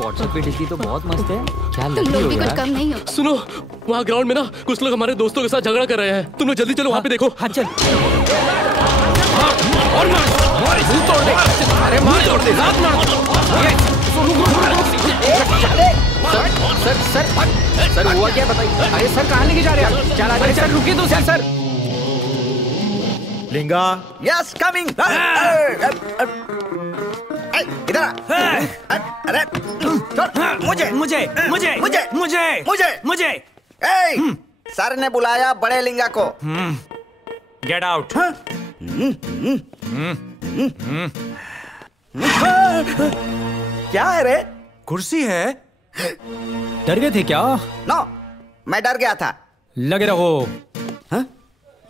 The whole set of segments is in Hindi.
व्हाट्सएप तो बहुत मस्त है। क्या तुम लोग भी कुछ कम नहीं हो। सुनो, वहाँ ग्राउंड में ना कुछ लोग हमारे दोस्तों के साथ झगड़ा कर रहे हैं। तुम लोग जल्दी चलो, वहाँ पे देखो। हाँ चल। और मार, तोड़ दे। अरे मार तोड़ दे। सर हुआ क्या बताइए। अरे सर कहाँ लेके जा रहे हैं? चल आगे सर, रुकिए तो सर। लिंगा। Yes coming. इधर अरे मुझे मुझे मुझे मुझे मुझे मुझे मुझे सर ने बुलाया बड़े लिंगा को। Get out. क्या है रे? कुर्सी है। डर गए थे क्या? नो, मैं डर गया था। लगे रहो।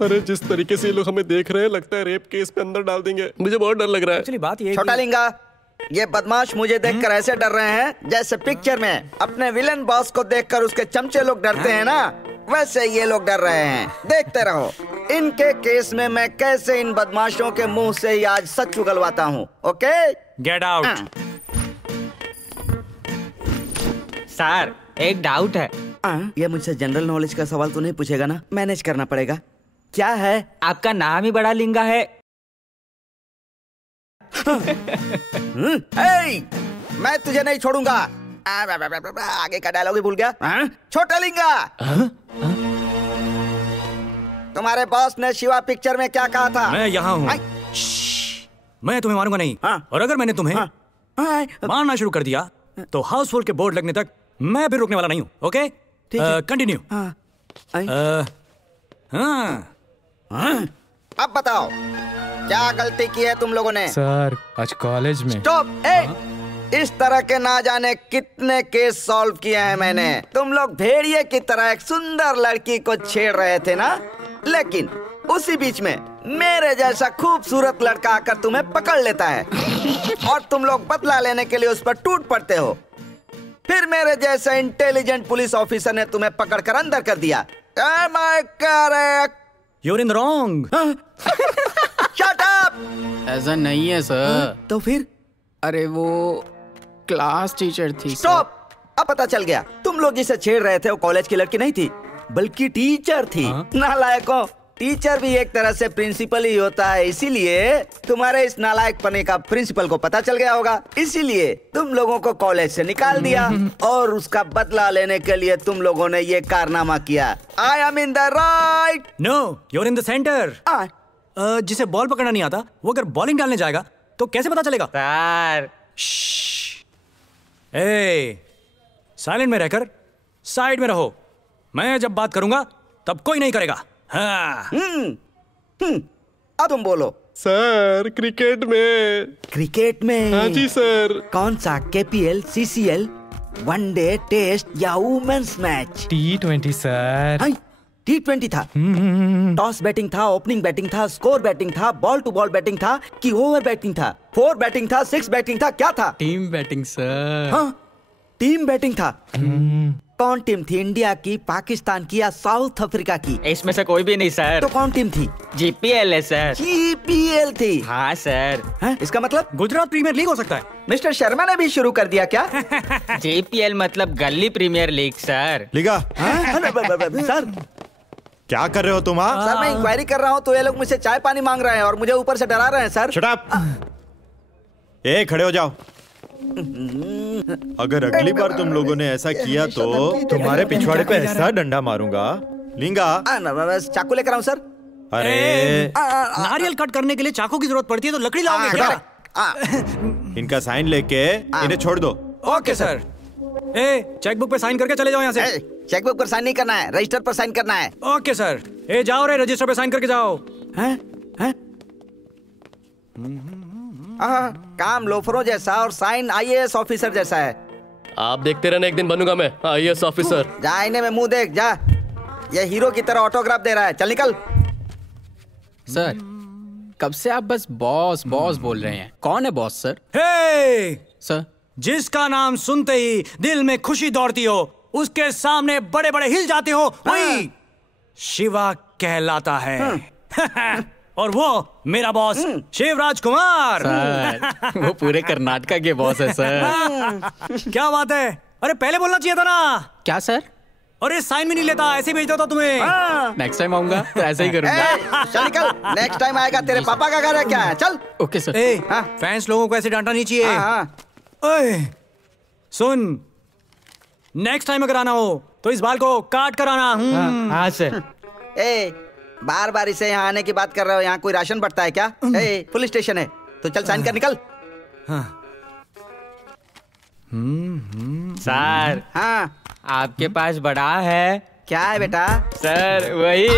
अरे जिस तरीके से ये लोग हमें देख रहे हैं, लगता है रेप केस पे अंदर डाल देंगे। मुझे बहुत डर लग रहा है। चलिए बात ये छोटा लिंगा, ये बदमाश मुझे देखकर ऐसे डर रहे हैं जैसे पिक्चर में अपने विलन बॉस को देखकर उसके चमचे लोग डरते हैं ना, वैसे ये लोग डर रहे हैं। देखते रहो इनके केस में मैं कैसे इन बदमाशों के मुंह से ही आज सच उगलवाता हूँ। Okay, get out. सर एक डाउट है। ये मुझसे जनरल नॉलेज का सवाल तो नहीं पूछेगा ना? मैनेज करना पड़ेगा। क्या है? आपका नाम ही बड़ा लिंगा है। मैं तुझे नहीं छोड़ूंगा। आगे का डायलॉग ही भूल गया। छोटा लिंगा, तुम्हारे बॉस ने शिवा पिक्चर में क्या कहा था? मैं यहाँ हूँ। मैं तुम्हें मारूंगा नहीं। और अगर मैंने तुम्हें मारना शुरू कर दिया तो हाउसफुल के बोर्ड लगने तक मैं भी रुकने वाला नहीं हूँ। Okay, continue. अब बताओ क्या गलती की है तुम लोगों ने? सर आज कॉलेज में। स्टॉप। इस तरह के ना जाने कितने केस सॉल्व किए हैं मैंने। तुम लोग भेड़िए की तरह एक सुंदर लड़की को छेड़ रहे थे ना, लेकिन उसी बीच में मेरे जैसा खूबसूरत लड़का आकर तुम्हें पकड़ लेता है और तुम लोग बदला लेने के लिए उस पर टूट पड़ते हो। फिर मेरे जैसा इंटेलिजेंट पुलिस ऑफिसर ने तुम्हें पकड़कर अंदर कर दिया। Am I correct? You're in the wrong. Shut up! ऐसा नहीं है सर। तो फिर? अरे वो क्लास टीचर थी। स्टॉप। अब पता चल गया तुम लोग जिसे छेड़ रहे थे वो कॉलेज की लड़की नहीं थी बल्कि टीचर थी। नालायकों, टीचर भी एक तरह से प्रिंसिपल ही होता है, इसीलिए तुम्हारे इस नालायकपने का प्रिंसिपल को पता चल गया होगा, इसीलिए तुम लोगों को कॉलेज से निकाल दिया और उसका बदला लेने के लिए तुम लोगों ने ये कारनामा किया। I am in the right. No, you're in the centre. जिसे बॉल पकड़ना नहीं आता वो अगर बॉलिंग डालने जाएगा तो कैसे पता चलेगा? सर साइलेंट में रहकर साइड में रहो। मैं जब बात करूंगा तब कोई नहीं करेगा। हाँ। अब तुम बोलो। सर क्रिकेट में। हाँ जी सर। कौन सा? KPL, CCL, वनडे, टेस्ट या women's match? T20 sir. T20 था। टॉस बैटिंग था, ओपनिंग बैटिंग था, स्कोर बैटिंग था, बॉल टू बॉल बैटिंग था कि ओवर बैटिंग था, 4 बैटिंग था, 6 बैटिंग था, क्या था? Team batting sir. हाँ, टीम बैटिंग था। कौन टीम थी? इंडिया की, पाकिस्तान की या साउथ अफ्रीका की? इसमें से कोई भी नहीं सर। तो कौन टीम थी? GPL है सर। GPL थी। हाँ सर। इसका मतलब गुजरात प्रीमियर लीग हो सकता है। मिस्टर शर्मा ने भी शुरू कर दिया क्या? JPL मतलब गली प्रीमियर लीग सर। लिगा सर क्या कर रहे हो तुम? सर मैं इंक्वायरी कर रहा हूँ तो ये लोग मुझसे चाय पानी मांग रहे हैं और मुझे ऊपर से डरा रहे हैं सर। Shut up. खड़े हो जाओ। अगर अगली बार तुम लोगों ने ऐसा किया तो तुम्हारे पिछवाड़े पे ऐसा डंडा मारूंगा। लिंगा चाकू लेकर आऊं सर। अरे नारियल कट करने के लिए चाकू की जरूरत पड़ती है तो लकड़ी लाओगे क्या? इनका साइन लेके इन्हें छोड़ दो। Okay sir. चेकबुक पे साइन करके चले जाओ यहाँ से। चेकबुक पर साइन नहीं करना है, रजिस्टर पर साइन करना है। Okay sir. जाओ रे, रजिस्टर पे साइन करके जाओ। काम लोफरों जैसा और साइन IAS ऑफिसर जैसा है। आप देखते रहना, एक दिन बनूंगा मैं IAS ऑफिसर। जा आईने में मुंह देख जा। ये हीरो की तरह ऑटोग्राफ दे रहा है, चल निकल। सर कब से आप बस बॉस बॉस बोल रहे हैं? कौन है बॉस सर? सर जिसका नाम सुनते ही दिल में खुशी दौड़ती हो, उसके सामने बड़े बड़े हिल जाते हो, वही शिवा कहलाता है। और वो मेरा बॉस शिवराज कुमार। सर वो पूरे कर्नाटका के बॉस है सर। क्या बात है? अरे पहले बोलना चाहिए था ना। क्या सर? अरे साइन भी नहीं लेता, ऐसे ही भेज देता तुम्हें। नेक्स्ट टाइम आऊंगा तो ऐसा ही करूंगा। चल निकल। नेक्स्ट टाइम आएगा तेरे पापा का घर है क्या है? चल। Okay sir. फैंस लोगों को ऐसे डांटना नहीं चाहिए। सुन, नेक्स्ट टाइम अगर आना हो तो इस बाल को काट कर आना। हाँ सर। बार बार इसे यहाँ आने की बात कर रहे हो? यहाँ कोई राशन बढ़ता है क्या? पुलिस स्टेशन है तो चल साइन कर निकल। सर आपके पास बड़ा है। क्या है बेटा? सर वही।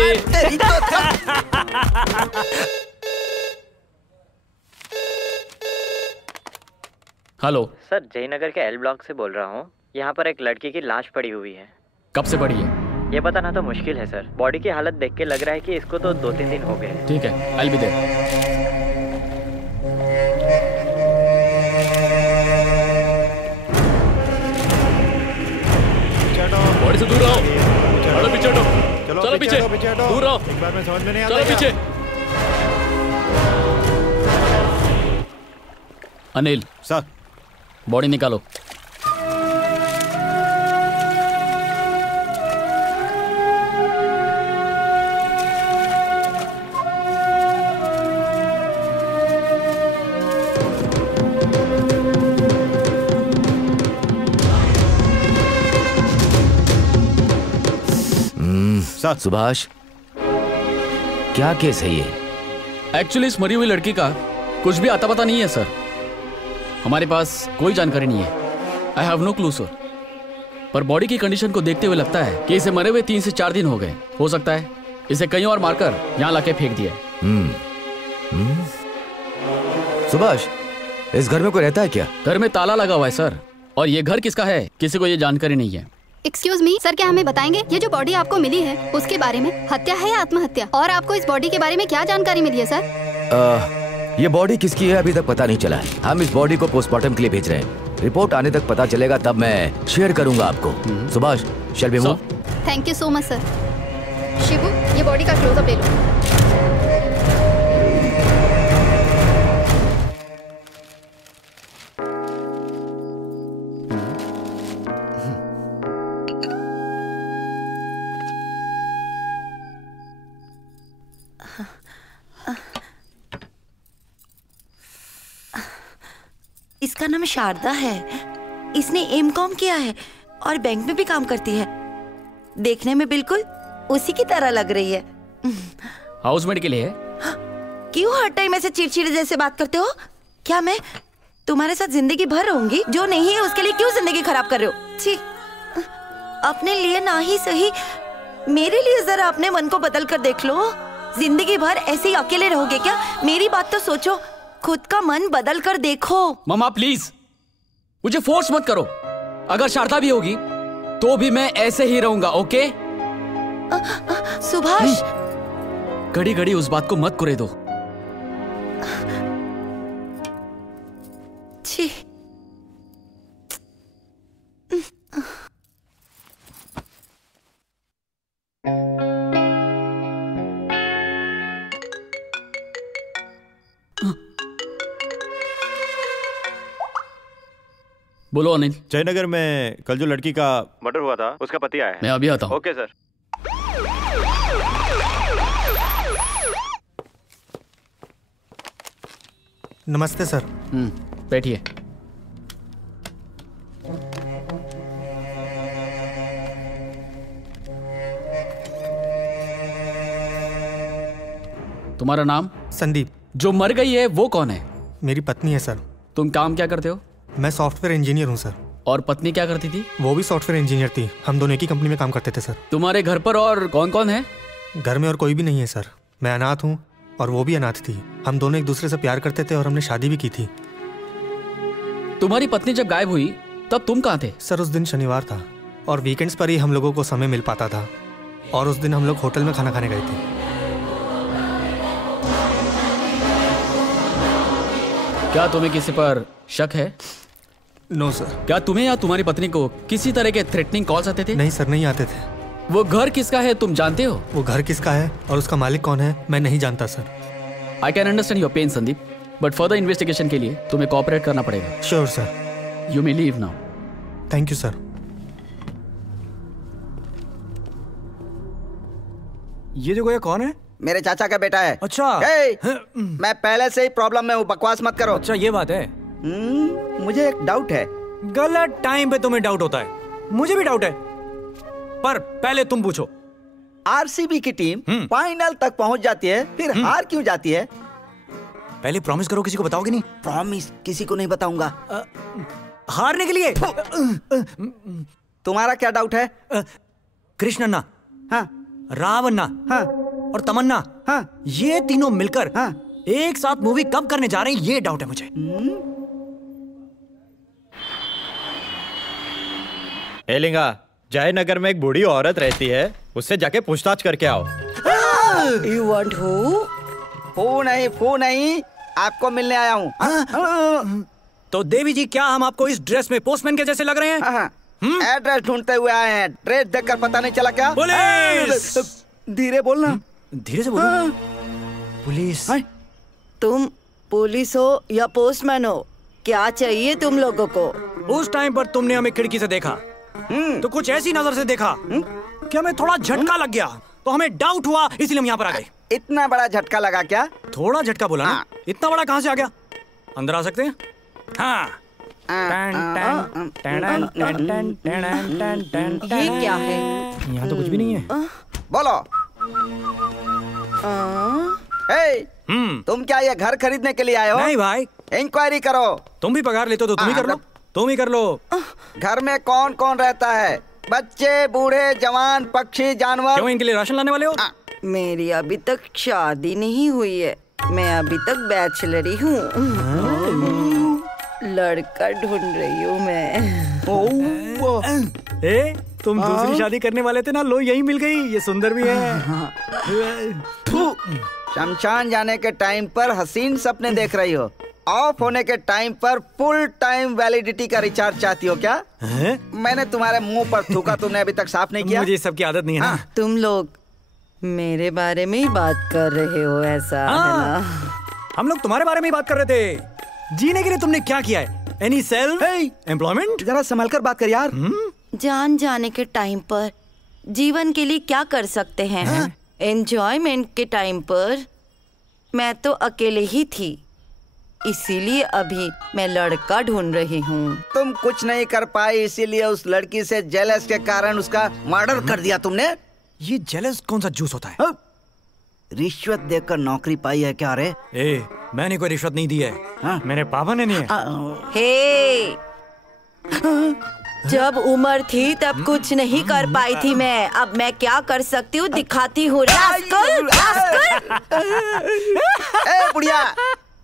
हेलो सर, जयनगर के L ब्लॉक से बोल रहा हूँ। यहाँ पर एक लड़की की लाश पड़ी हुई है। कब से पड़ी है? ये बताना तो मुश्किल है सर। बॉडी की हालत देख के लग रहा है कि इसको तो 2-3 दिन हो गए हैं। ठीक है, I'll be there। बॉडी से दूर रहो। चलो पीछे हटो। चलो पीछे। दूर रहो। एक बार में समझ में नहीं आता। चलो पीछे। अनिल सर, बॉडी निकालो। सुभाष, क्या केस है ये? एक्चुअली इस मरी हुई लड़की का कुछ भी आता पता नहीं है सर। हमारे पास कोई जानकारी नहीं है। I have no clue sir. पर बॉडी की कंडीशन को देखते हुए लगता है कि इसे मरे हुए 3 से 4 दिन हो गए। हो सकता है इसे कहीं और मारकर यहाँ लाके फेंक दिया। सुभाष, इस घर में कोई रहता है क्या? घर में ताला लगा हुआ है सर, और ये घर किसका है किसी को ये जानकारी नहीं है। एक्सक्यूज मी सर, क्या हमें बताएंगे ये जो बॉडी आपको मिली है उसके बारे में? हत्या है या आत्महत्या? और आपको इस बॉडी के बारे में क्या जानकारी मिली है सर? ये बॉडी किसकी है अभी तक पता नहीं चला है। हम इस बॉडी को पोस्टमार्टम के लिए भेज रहे हैं। रिपोर्ट आने तक पता चलेगा, तब मैं शेयर करूंगा आपको। Subhash, shall we move? Thank you so much sir. Shibu, ये बॉडी का क्लोजअप ले लो। इसका नाम शारदा है। इसने एमकॉम किया है और बैंक में भी काम करती है। देखने में बिल्कुल उसी की तरह लग रही है। हाउसमेट के लिए है? क्यों हर टाइम ऐसे चिड़चिड़े जैसे बात करते हो? क्या मैं तुम्हारे साथ जिंदगी भर रहूंगी? जो नहीं है उसके लिए क्यों जिंदगी खराब कर रहे हो? छी, अपने लिए ना ही सही मेरे लिए जरा अपने मन को बदल कर देख लो। जिंदगी भर ऐसे ही अकेले रहोगे क्या? मेरी बात तो सोचो, खुद का मन बदल कर देखो। मम्मा प्लीज मुझे फोर्स मत करो। अगर शारदा भी होगी तो भी मैं ऐसे ही रहूंगा, ओके? सुभाष, घड़ी घड़ी उस बात को मत कुरे दो। छी। बोलो अनिल। जयनगर में कल जो लड़की का मर्डर हुआ था उसका पति आया है। मैं अभी आता हूँ। Okay sir. नमस्ते सर। बैठिए। तुम्हारा नाम? संदीप। जो मर गई है वो कौन है? मेरी पत्नी है सर। तुम काम क्या करते हो? मैं सॉफ्टवेयर इंजीनियर हूँ सर। और पत्नी क्या करती थी? वो भी सॉफ्टवेयर इंजीनियर थी। हम दोनों एक ही कंपनी में काम करते थे सर। तुम्हारे घर पर और कौन कौन है? घर में और कोई भी नहीं है सर। मैं अनाथ हूँ और वो भी अनाथ थी। हम दोनों एक दूसरे से प्यार करते थे और हमने शादी भी की थी। तुम्हारी पत्नी जब गायब हुई तब तुम कहाँ थे? सर उस दिन शनिवार था और वीकेंड्स पर ही हम लोगों को समय मिल पाता था और उस दिन हम लोग होटल में खाना खाने गए थे। क्या तुम्हें किसी पर शक है? No sir. क्या तुम्हें या तुम्हारी पत्नी को किसी तरह के थ्रेटनिंग कॉल्स आते थे? नहीं सर, नहीं आते थे। वो घर किसका है तुम जानते हो? वो घर किसका है और उसका मालिक कौन है मैं नहीं जानता sir. I can understand your pain Sandeep, but further investigation के लिए तुम्हें कोऑपरेट करना पड़ेगा। Sure sir. You may leave now. Thank you sir. ये जो गोया कौन है? मेरे चाचा का बेटा है। अच्छा। मैं पहले से ही प्रॉब्लम में हूँ, बकवास मत करो। अच्छा ये बात है। मुझे एक डाउट है। गलत टाइम पे तुम्हें डाउट होता है। मुझे भी डाउट है, पर पहले तुम पूछो। आरसीबी की टीम फाइनल तक पहुंच जाती है, फिर हार क्यों जाती है? पहले प्रॉमिस करो किसी को बताओगे नहीं। प्रॉमिस किसी को नहीं बताऊंगा। हारने के लिए। तुम्हारा क्या डाउट है? कृष्णन्ना, हाँ, रावन्ना, हाँ, और तमन्ना, हाँ, ये तीनों मिलकर हाँ, एक साथ मूवी कब करने जा रहे हैं ये डाउट है मुझे। एलिंगा, जयनगर में एक बूढ़ी औरत रहती है, उससे जाके पूछताछ करके आओ। You want who? फू नहीं, आपको मिलने आया हूँ। तो देवी जी, क्या हम आपको इस ड्रेस में पोस्टमैन के जैसे लग रहे हैं? एड्रेस ढूंढते हुए आए हैं। ड्रेस देखकर पता नहीं चला क्या? पुलिस! धीरे बोलना। धीरे से बोलो। पुलिस। तुम पुलिस हो या पोस्टमैन हो? क्या चाहिए तुम लोगों को? उस टाइम पर तुमने हमें खिड़की से देखा तो कुछ ऐसी नजर से देखा कि हमें थोड़ा झटका लग गया, तो हमें डाउट हुआ, इसलिए हम यहाँ पर आ गए। इतना बड़ा झटका लगा क्या? थोड़ा झटका बोला ना। इतना बड़ा कहाँ से आ गया? अंदर आ सकते हैं? हाँ। ये क्या है? यहाँ तो कुछ भी नहीं है। बोलो। तुम क्या ये घर खरीदने के लिए आए हो? नहीं भाई। इंक्वायरी करो। तुम भी पगार लेते हो तो तुम ही कर लो। तुम ही कर लो। घर में कौन कौन रहता है? बच्चे, बूढ़े, जवान, पक्षी, जानवर। क्यों, इनके लिए राशन लाने वाले हो? मेरी अभी तक शादी नहीं हुई है, मैं अभी तक बैचलर ही हूँ। लड़का ढूंढ रही हूँ मैं। तुम दूसरी शादी करने वाले थे ना, लो यही मिल गई। ये सुंदर भी है। शमशान जाने के टाइम पर हसीन सपने देख रही हो, ऑफ होने के टाइम पर फुल टाइम वैलिडिटी का रिचार्ज चाहती हो क्या? मैंने तुम्हारे मुंह पर थूका, तुमने अभी तक साफ नहीं किया। मुझे सबकी आदत नहीं है ना। तुम लोग मेरे बारे में ही बात कर रहे हो, ऐसा है ना? हम लोग तुम्हारे बारे में ही बात कर रहे थे। जीने के लिए तुमने क्या किया है? Any self employment? जरा संभल कर बात कर यार। जान जाने के टाइम पर जीवन के लिए क्या कर सकते हैं? एंजॉयमेंट के टाइम पर मैं तो अकेले ही थी। इसीलिए अभी मैं लड़का ढूंढ रही हूँ। तुम कुछ नहीं कर पाई, इसीलिए उस लड़की से जेलस के कारण उसका मर्डर कर दिया तुमने। ये जेलस कौन सा जूस होता है? रिश्वत देकर नौकरी पाई है क्या रे? मैंने कोई रिश्वत नहीं दी है। मेरे पापा ने नहीं है। हे, जब उम्र थी तब कुछ नहीं कर पाई थी मैं। अब मैं क्या कर सकती हूँ दिखाती हूँ। बुढ़िया,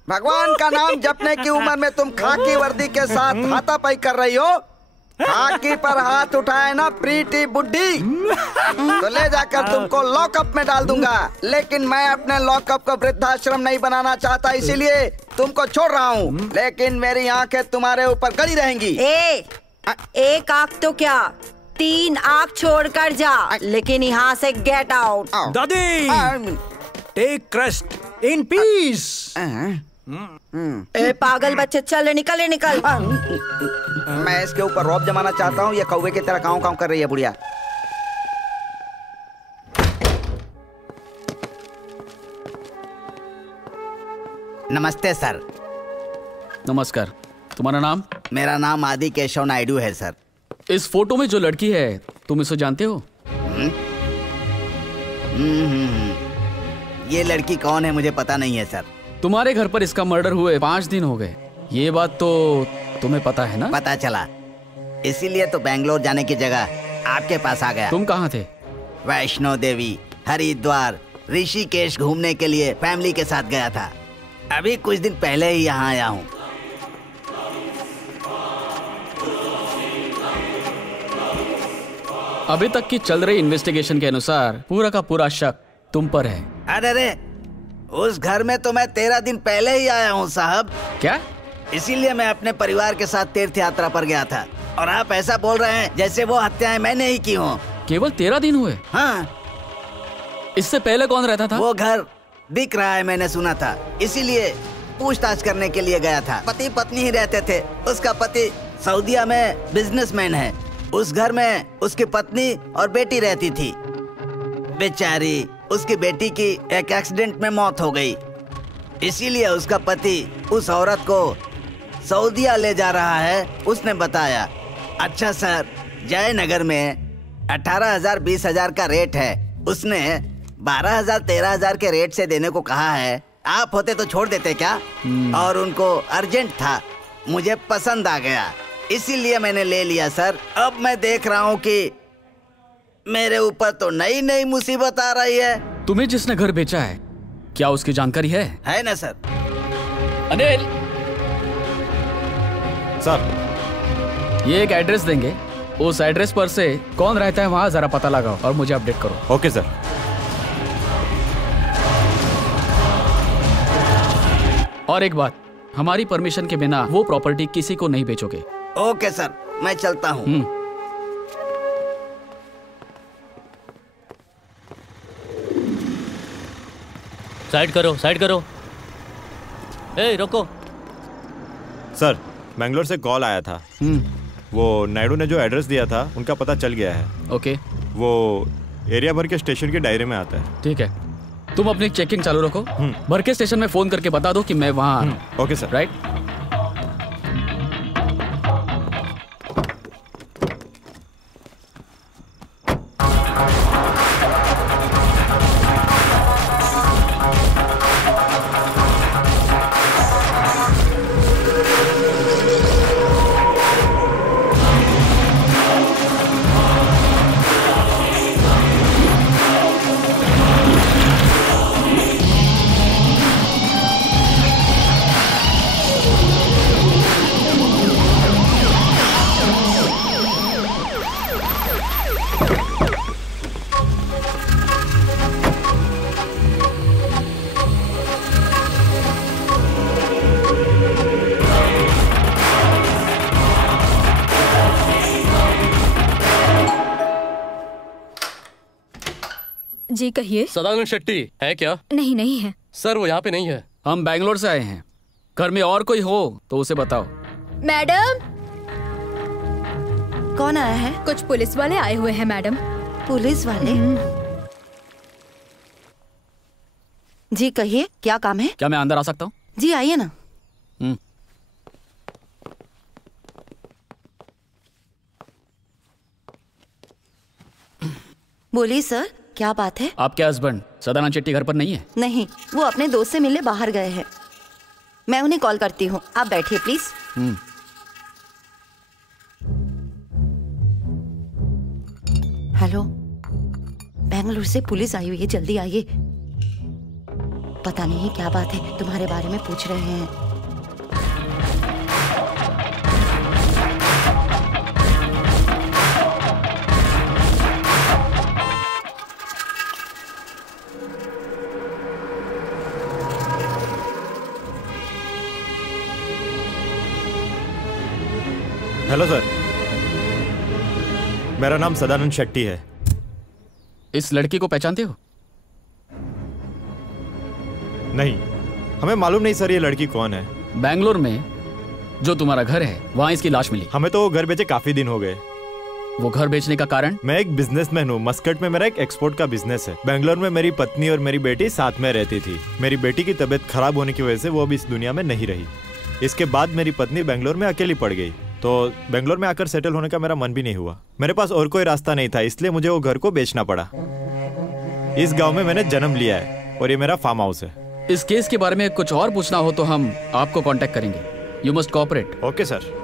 भगवान का नाम जपने की उम्र में तुम खाकी वर्दी के साथ हाथापाई कर रही हो। खाकी पर हाथ उठाए ना प्रीति बुड्ढी, तो ले जाकर तुमको लॉकअप में डाल दूंगा। लेकिन मैं अपने लॉकअप को वृद्धाश्रम नहीं बनाना चाहता, इसीलिए तुमको छोड़ रहा हूँ। लेकिन मेरी आंखें तुम्हारे ऊपर गड़ी रहेंगी। एक आंख तो क्या, 3 आंख छोड़कर जा, लेकिन यहाँ से गेट आउट। दादी, टेक रेस्ट इन पीस। पागल बच्चे, चल निकल निकल। मैं इसके ऊपर रौब जमाना चाहता हूँ, ये कौवे की तरह काऊ काऊ कर रही है बुढ़िया। नमस्ते सर। नमस्कार। तुम्हारा नाम? मेरा नाम आदि केशव नायडू है सर। इस फोटो में जो लड़की है, तुम इसे जानते हो? ये लड़की कौन है मुझे पता नहीं है सर। तुम्हारे घर पर इसका मर्डर हुए 5 दिन हो गए, ये बात तो तुम्हें पता है ना? पता चला, इसीलिए तो बेंगलोर जाने की जगह आपके पास आ गया। तुम कहाँ थे? वैष्णो देवी, हरिद्वार, ऋषिकेश घूमने के लिए फैमिली के साथ गया था। अभी कुछ दिन पहले ही यहाँ आया हूँ। अभी तक की चल रही इन्वेस्टिगेशन के अनुसार पूरा का पूरा शक तुम पर है। अरे उस घर में तो मैं 13 दिन पहले ही आया हूँ साहब। क्या? इसीलिए मैं अपने परिवार के साथ तीर्थ यात्रा पर गया था, और आप ऐसा बोल रहे हैं जैसे वो हत्याएं मैंने ही की हों। केवल 13 दिन हुए? हाँ। इससे पहले कौन रहता था? वो घर दिख रहा है, मैंने सुना था, इसीलिए पूछताछ करने के लिए गया था। पति पत्नी ही रहते थे। उसका पति सऊदीया में बिजनेसमैन है। उस घर में उसकी पत्नी और बेटी रहती थी। बेचारी, उसकी बेटी की एक एक्सीडेंट में मौत हो गई, इसीलिए उसका पति उस औरत को सऊदीया ले जा रहा है, उसने बताया। अच्छा सर, जयनगर में 18,000 20,000 का रेट है, उसने 12,000 13,000 के रेट से देने को कहा है। आप होते तो छोड़ देते क्या? और उनको अर्जेंट था, मुझे पसंद आ गया, इसीलिए मैंने ले लिया सर। अब मैं देख रहा हूँ कि मेरे ऊपर तो नई नई मुसीबत आ रही है। तुम्हें जिसने घर बेचा है, क्या उसकी जानकारी है? है ना सर। अनिल सर, ये एक एड्रेस देंगे, उस एड्रेस पर से कौन रहता है वहाँ जरा पता लगाओ और मुझे अपडेट करो। Okay sir. और एक बात, हमारी परमिशन के बिना वो प्रॉपर्टी किसी को नहीं बेचोगे। ओके सर, मैं चलता हूँ। साइड करो, साइड करो। ए, रोको। सर, बेंगलोर से कॉल आया था। वो नायडू ने जो एड्रेस दिया था उनका पता चल गया है। ओके। वो एरिया भर के स्टेशन की डायरी में आता है। ठीक है, तुम अपनी चेकिंग चालू रखो। भर के स्टेशन में फोन करके बता दो कि मैं वहाँ आ रहा हूँ। Okay sir. राइट। जी कहिए। सदानंद शेट्टी है क्या? नहीं, नहीं है सर, वो यहाँ पे नहीं है। हम बैंगलोर से आए हैं, घर में और कोई हो तो उसे बताओ। मैडम। कौन आया है? कुछ पुलिस वाले आए हुए हैं मैडम। पुलिस वाले? जी कहिए, क्या काम है? क्या मैं अंदर आ सकता हूँ? जी आइए ना। बोलिए सर, क्या बात है? आपके हस्बैंड सदानंद शेट्टी घर पर नहीं है? नहीं, वो अपने दोस्त से मिलने बाहर गए हैं। मैं उन्हें कॉल करती हूँ, आप बैठिए प्लीज। हेलो, बेंगलुरु से पुलिस आई हुई है, जल्दी आइए। पता नहीं क्या बात है, तुम्हारे बारे में पूछ रहे हैं। हेलो सर, मेरा नाम सदानंद शेट्टी है। इस लड़की को पहचानते हो? नहीं, हमें मालूम नहीं सर ये लड़की कौन है। बैंगलोर में जो तुम्हारा घर है वहाँ इसकी लाश मिली। हमें तो वो घर बेचे काफी दिन हो गए। वो घर बेचने का कारण? मैं एक बिजनेसमैन हूँ। मस्कट में मेरा एक एक्सपोर्ट का बिजनेस है। बैंगलोर में मेरी पत्नी और मेरी बेटी साथ में रहती थी। मेरी बेटी की तबीयत खराब होने की वजह से वो अब इस दुनिया में नहीं रही। इसके बाद मेरी पत्नी बैंगलोर में अकेली पड़ गई, तो बैंगलोर में आकर सेटल होने का मेरा मन भी नहीं हुआ। मेरे पास और कोई रास्ता नहीं था, इसलिए मुझे वो घर को बेचना पड़ा। इस गांव में मैंने जन्म लिया है और ये मेरा फार्म हाउस है। इस केस के बारे में कुछ और पूछना हो तो हम आपको कांटेक्ट करेंगे। You must cooperate. Okay sir.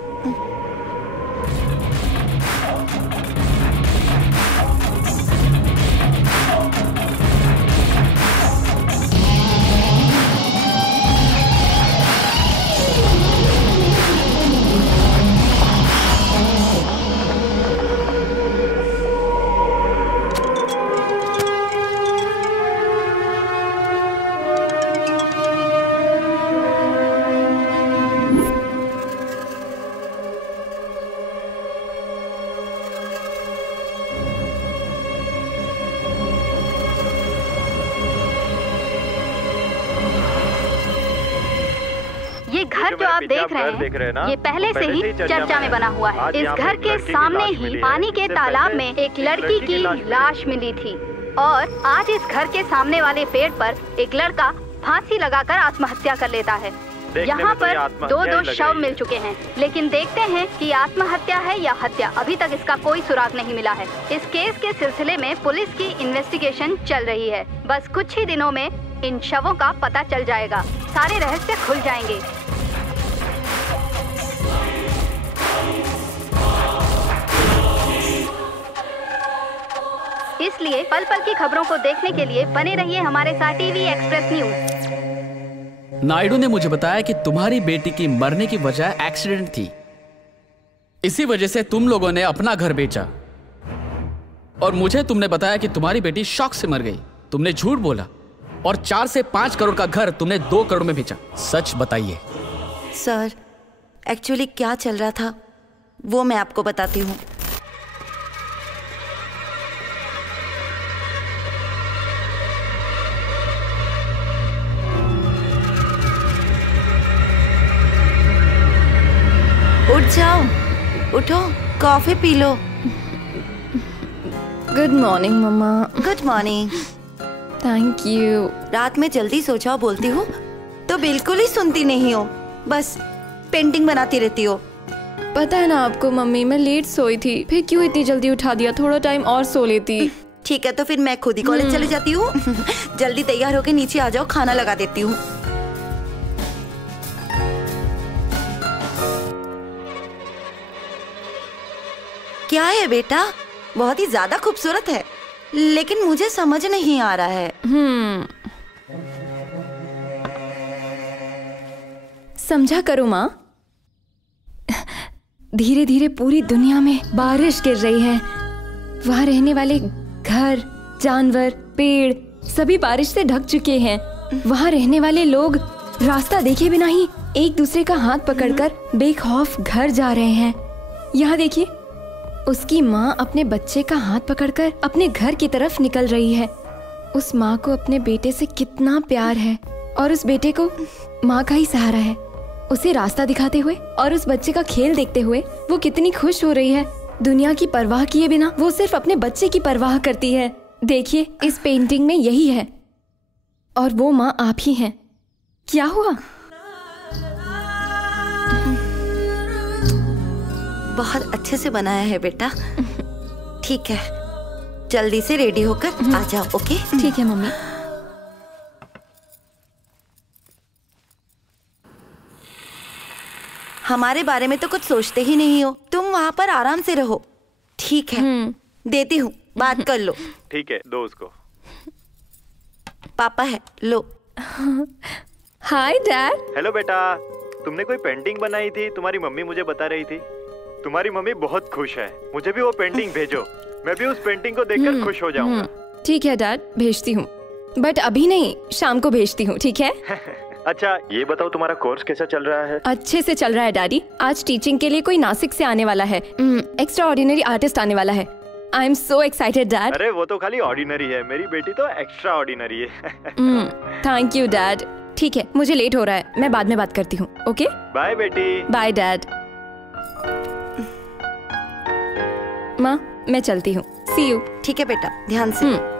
देख रहे हैं ये पहले से ही चर्चा में बना हुआ है। इस घर के सामने ही पानी के तालाब में एक लड़की की लाश मिली थी और आज इस घर के सामने वाले पेड़ पर एक लड़का फांसी लगाकर आत्महत्या कर लेता है। यहाँ पर दो शव मिल चुके हैं, लेकिन देखते हैं कि आत्महत्या है या हत्या। अभी तक इसका कोई सुराग नहीं मिला है। इस केस के सिलसिले में पुलिस की इन्वेस्टिगेशन चल रही है। बस कुछ ही दिनों में इन शवों का पता चल जाएगा, सारे रहस्य खुल जाएंगे। इसलिए पल पल की खबरों को देखने के लिए बने रहिए हमारे साथ टीवी एक्सप्रेस न्यूज। नायडू ने मुझे बताया कि तुम्हारी बेटी की मरने की वजह एक्सीडेंट थी। इसी वजह से तुम लोगों ने अपना घर बेचा और मुझे तुमने बताया कि तुम्हारी बेटी शॉक से मर गई। तुमने झूठ बोला और 4 से 5 करोड़ का घर तुमने 2 करोड़ में बेचा। सच बताइए। सर, एक्चुअली क्या चल रहा था वो मैं आपको बताती हूँ। उठ जाओ, उठो, कॉफी पी लो। गुड मॉर्निंग मम्मा। Good morning. Thank you. रात में जल्दी सो जाओ बोलती हूँ तो बिल्कुल ही सुनती नहीं हो, बस पेंटिंग बनाती रहती हो। पता है ना आपको मम्मी, मैं लेट सोई थी, फिर क्यों इतनी जल्दी उठा दिया? थोड़ा टाइम और सो लेती। ठीक है, तो फिर मैं खुद ही कॉलेज चली जाती हूँ। जल्दी तैयार होके नीचे आ जाओ, खाना लगा देती हूँ। क्या है बेटा? बहुत ही ज्यादा खूबसूरत है, लेकिन मुझे समझ नहीं आ रहा है। समझा करो माँ। धीरे धीरे पूरी दुनिया में बारिश गिर रही है। वहाँ रहने वाले घर, जानवर, पेड़ सभी बारिश से ढक चुके हैं। वहाँ रहने वाले लोग रास्ता देखे बिना ही एक दूसरे का हाथ पकड़कर बेखौफ घर जा रहे हैं। यहाँ देखिए, उसकी माँ अपने बच्चे का हाथ पकड़कर अपने घर की तरफ निकल रही है। उस माँ को अपने बेटे से कितना प्यार है और उस बेटे को माँ का ही सहारा है। उसे रास्ता दिखाते हुए और उस बच्चे का खेल देखते हुए वो कितनी खुश हो रही है। दुनिया की परवाह किए बिना वो सिर्फ अपने बच्चे की परवाह करती है। देखिए, इस पेंटिंग में यही है और वो माँ आप ही हैं। क्या हुआ? बहुत अच्छे से बनाया है बेटा। ठीक है, जल्दी से रेडी होकर आ जाओ। ओके? ठीक है मम्मी। हमारे बारे में तो कुछ सोचते ही नहीं हो। तुम वहाँ पर आराम से रहो। ठीक है, देती हूँ, बात कर लो। ठीक है, दो उसको। पापा है, लो। Hi dad. हेलो बेटा, तुमने कोई पेंटिंग बनाई थी, तुम्हारी मम्मी मुझे बता रही थी। तुम्हारी मम्मी बहुत खुश है। मुझे भी वो पेंटिंग भेजो, मैं भी उस पेंटिंग को देखकर खुश हो जाऊंगा। ठीक है डैड, भेजती हूँ, बट अभी नहीं, शाम को भेजती हूँ। ठीक है? अच्छा ये बताओ, तुम्हारा कोर्स कैसा चल रहा है? अच्छे से चल रहा है डैडी। आज टीचिंग के लिए कोई नासिक से आने वाला है, एक्स्ट्रा ऑर्डिनरी आर्टिस्ट आने वाला है। I am so excited dad. अरे वो तो खाली ऑर्डिनरी है, मेरी बेटी तो एक्स्ट्रा ऑर्डिनरी है। Thank you dad. ठीक है, मुझे लेट हो रहा है, मैं बाद में बात करती हूँ। ओके, बाय बेटी। Bye dad. माँ मैं चलती हूँ, सी यू। ठीक है बेटा, ध्यान से।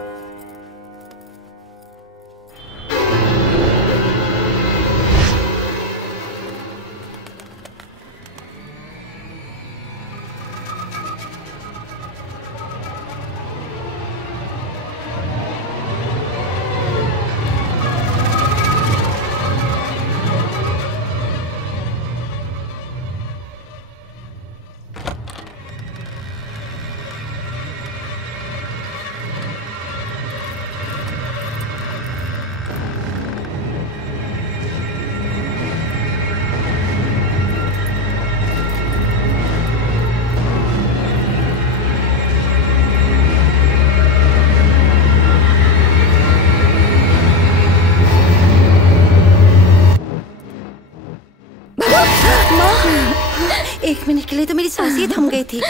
एक मिनट के लिए तो मेरी सांस ही थम गई थी।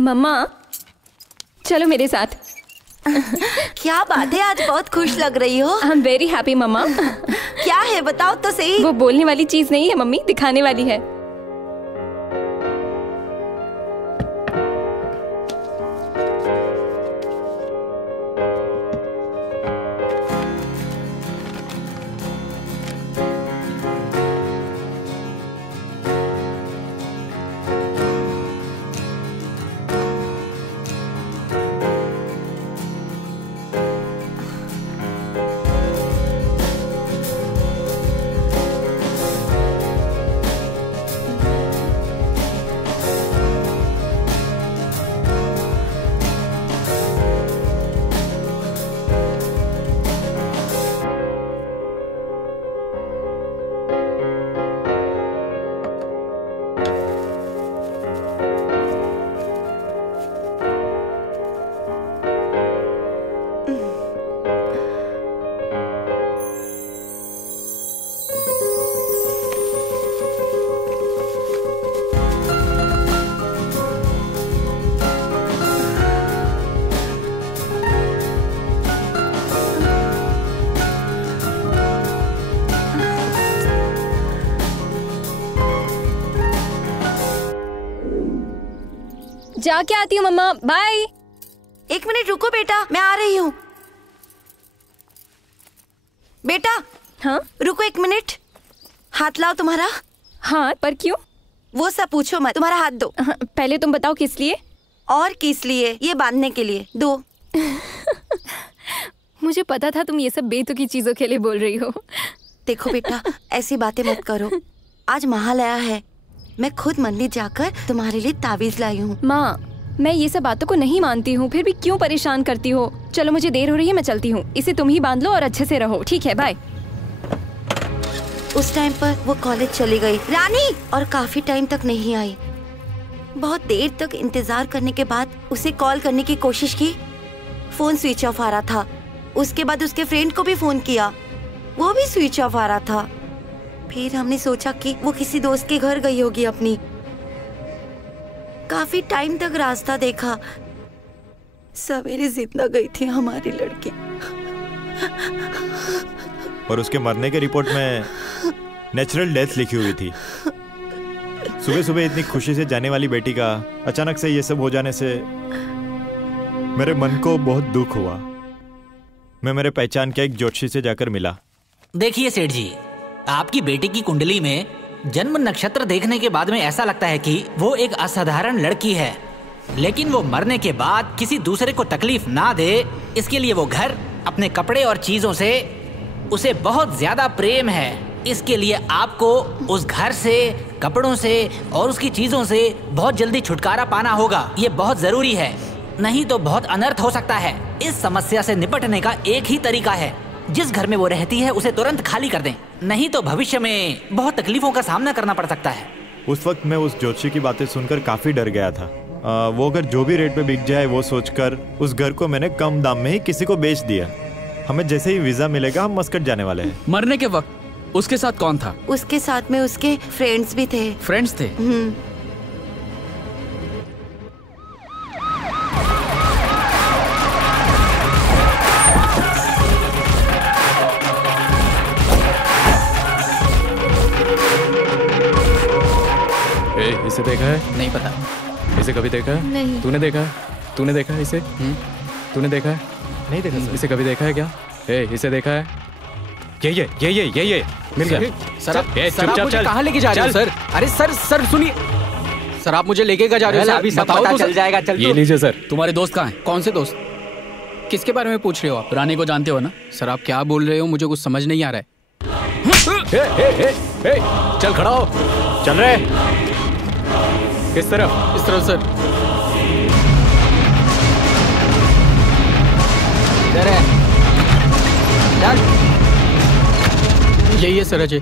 मम्मा चलो मेरे साथ। क्या बात है, आज बहुत खुश लग रही हो। आई एम वेरी हैप्पी मम्मा। क्या है बताओ तो सही। वो बोलने वाली चीज नहीं है मम्मी, दिखाने वाली है। जाके आती हूँ मम्मा, बाय। एक मिनट रुको बेटा, मैं आ रही हूँ। बेटा हाँ रुको एक मिनट, हाथ लाओ तुम्हारा। हाँ पर क्यों? वो सब पूछो मत, तुम्हारा हाथ दो। पहले तुम बताओ किस लिए? और किस लिए? ये बांधने के लिए। दो। मुझे पता था तुम ये सब बेतुकी चीजों के लिए बोल रही हो। देखो बेटा, ऐसी बातें मत करो। आज महालया है, मैं खुद मंदिर जाकर तुम्हारे लिए तावीज लाई हूँ। माँ मैं ये सब बातों को नहीं मानती हूँ, फिर भी क्यों परेशान करती हो? चलो मुझे देर हो रही है, मैं चलती हूँ। इसे तुम ही बांध लो और अच्छे से रहो। ठीक है, बाय। उस टाइम पर वो कॉलेज चली गई रानी, और काफी टाइम तक नहीं आई। बहुत देर तक इंतजार करने के बाद उसे कॉल करने की कोशिश की, फोन स्विच ऑफ आ रहा था। उसके बाद उसके फ्रेंड को भी फोन किया, वो भी स्विच ऑफ आ रहा था। फिर हमने सोचा कि वो किसी दोस्त के घर गई होगी अपनी। काफी टाइम तक रास्ता देखा, सवेरे जिंदा गई थी हमारी लड़की। और उसके मरने के रिपोर्ट में नेचुरल डेथ लिखी हुई थी। सुबह सुबह इतनी खुशी से जाने वाली बेटी का अचानक से ये सब हो जाने से मेरे मन को बहुत दुख हुआ। मैं मेरे पहचान के एक ज्योतिषी से जाकर मिला। देखिए सेठ जी, आपकी बेटी की कुंडली में जन्म नक्षत्र देखने के बाद में ऐसा लगता है कि वो एक असाधारण लड़की है, लेकिन वो मरने के बाद किसी दूसरे को तकलीफ ना दे, इसके लिए वो घर, अपने कपड़े और चीजों से उसे बहुत ज्यादा प्रेम है। इसके लिए आपको उस घर से, कपड़ों से और उसकी चीजों से बहुत जल्दी छुटकारा पाना होगा। ये बहुत जरूरी है, नहीं तो बहुत अनर्थ हो सकता है। इस समस्या से निपटने का एक ही तरीका है, जिस घर में वो रहती है उसे तुरंत खाली कर दें, नहीं तो भविष्य में बहुत तकलीफों का सामना करना पड़ सकता है। उस वक्त मैं उस ज्योतिषी की बातें सुनकर काफी डर गया था। वो घर जो भी रेट पे बिक जाए वो सोचकर उस घर को मैंने कम दाम में ही किसी को बेच दिया। हमें जैसे ही वीजा मिलेगा हम मस्कट जाने वाले हैं। मरने के वक्त उसके साथ कौन था? उसके साथ में उसके फ्रेंड्स भी थे। फ्रेंड्स थे? इसे देखा है? नहीं पता। इसे कभी देखा है? नहीं। तूने देखा है? तूने देखा है इसे? तूने देखा है? नहीं देखा सर। इसे कभी देखा है क्या? इसे देखा है? ये मिल गया। सर आप मुझे कहाँ लेके जा रहे हो सर? अरे सर सुनिए सर, आप मुझे लेके जा रहे हो? अभी सब पता चल जाएगा। चल ये लीजिए सर। तुम्हारे दोस्त कहाँ हैं? कौन से दोस्त? किसके बारे में पूछ रहे हो आप? रानी को जानते हो ना? सर आप क्या बोल रहे हो, मुझे कुछ समझ नहीं आ रहा है। चल खड़ा हो। चल रहे। किस तरफ? इस तरफ सर। यही है सर अजय।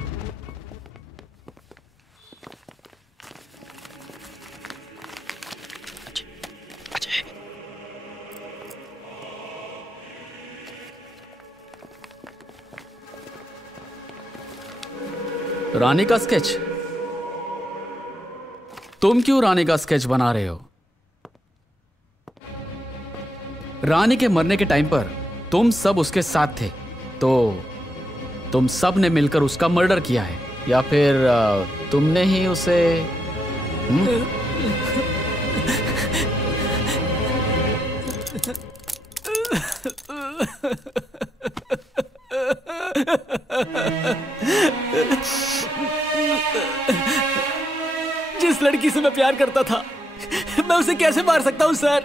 रानी का स्केच? तुम क्यों रानी का स्केच बना रहे हो? रानी के मरने के टाइम पर तुम सब उसके साथ थे, तो तुम सब ने मिलकर उसका मर्डर किया है, या फिर तुमने ही उसे जिस लड़की से मैं प्यार करता था, मैं उसे कैसे मार सकता हूं sir?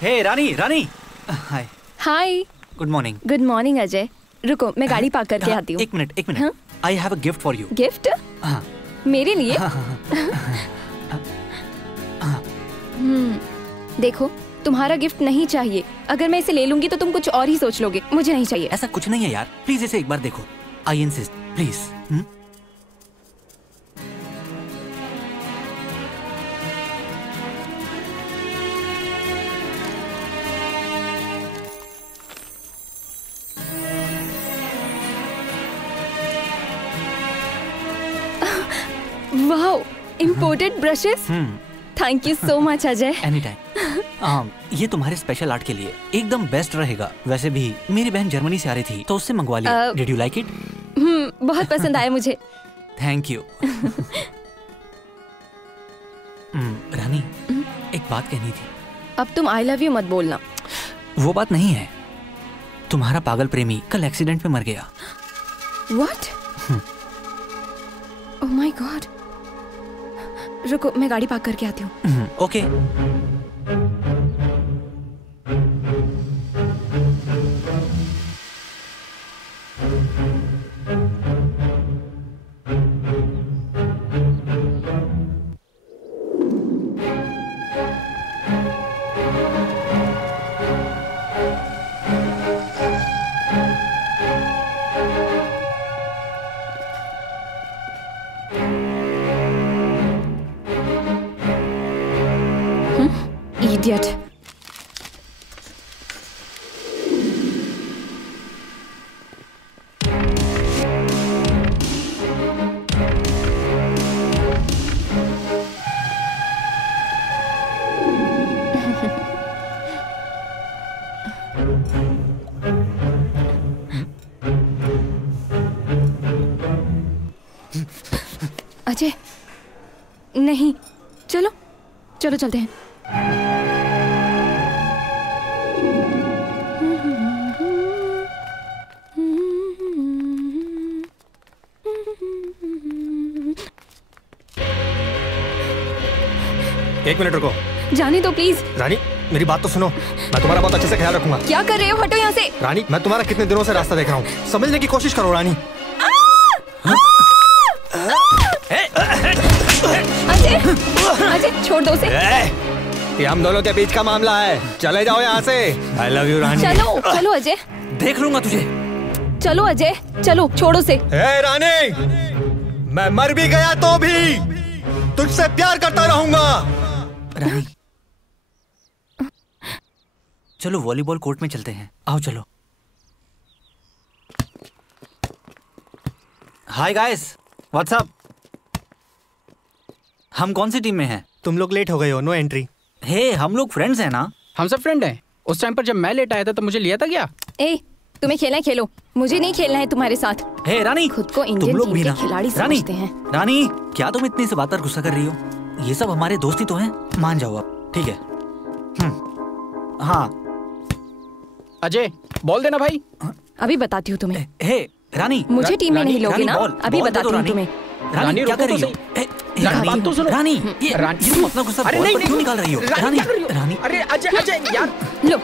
Hey Rani, Rani. Hi. Hi. Good morning. Good morning Ajay. रुको, मैं गाड़ी पार्क करके आती हूँ। एक minute. I have a gift for you. Gift? हाँ। मेरे लिए? देखो, तुम्हारा गिफ्ट नहीं चाहिए। अगर मैं इसे ले लूंगी तो तुम कुछ और ही सोच लोगे। मुझे नहीं चाहिए। ऐसा कुछ नहीं है यार, प्लीज इसे एक बार देखो। I insist, please. Wow, imported brushes. Thank you so much Ajay. Any time. ये तुम्हारे स्पेशल आर्ट के लिए एकदम बेस्ट रहेगा। वैसे भी मेरी बहन जर्मनी से आ रही थी तो उससे मंगवा लिया। Did you like it? बहुत पसंद आया मुझे। Thank you. रानी, एक बात कहनी थी। अब तुम आई लव यू मत बोलना। वो बात नहीं है, तुम्हारा पागल प्रेमी कल एक्सीडेंट में मर गया। What? Oh my God. रुको, मैं गाड़ी पार्क करके आती हूँ। ओके। Idiot. अजय नहीं, चलो चलो चलते हैं। एक मिनट रुको। जाने दो प्लीज। रानी मेरी बात तो सुनो, मैं तुम्हारा बहुत अच्छे से ख्याल रखूंगा। क्या कर रहे हो, हटो यहाँ से। रानी मैं तुम्हारा कितने दिनों से रास्ता देख रहा हूँ, समझने की कोशिश करो रानी। अजय अजय छोड़ दो उसे। ये हम दोनों के बीच का मामला है, चले जाओ यहाँ से। आई लव यू रानी। चलो चलो अजय, देख लूंगा तुझे। चलो अजय चलो, छोड़ो से। रानी मैं मर भी गया तो भी तुझसे प्यार करता रहूंगा। रानी चलो वॉलीबॉल कोर्ट में चलते हैं, आओ चलो। Hi guys, what's up. हम कौन सी टीम में हैं? तुम लोग लेट हो गए हो, नो एंट्री। हे हम लोग फ्रेंड्स हैं ना? हम सब फ्रेंड हैं। उस टाइम पर जब मैं लेट आया था तो मुझे लिया था क्या? ए तुम्हें खेलना है खेलो, मुझे नहीं खेलना है तुम्हारे साथ। हे रानी खुद को इंडियन लोग टीम के खिलाड़ी समझते हैं। रानी क्या तुम इतनी सी बात पर गुस्सा कर रही हो? ये सब हमारे दोस्ती तो हैं, मान जाओ आप, ठीक है? हाँ अजय बोल देना भाई। अभी बताती हूँ तुम्हें। हे रानी मुझे टीम में नहीं लोगे ना? अभी बताती हूँ तुम्हें। रानी क्या कर रही हो? बात तो सुनो। रानी ये तुम अपना गुस्सा अरे बॉल पर क्यों निकाल रही हो? रानी रानी अरे अजय अजय यार लो।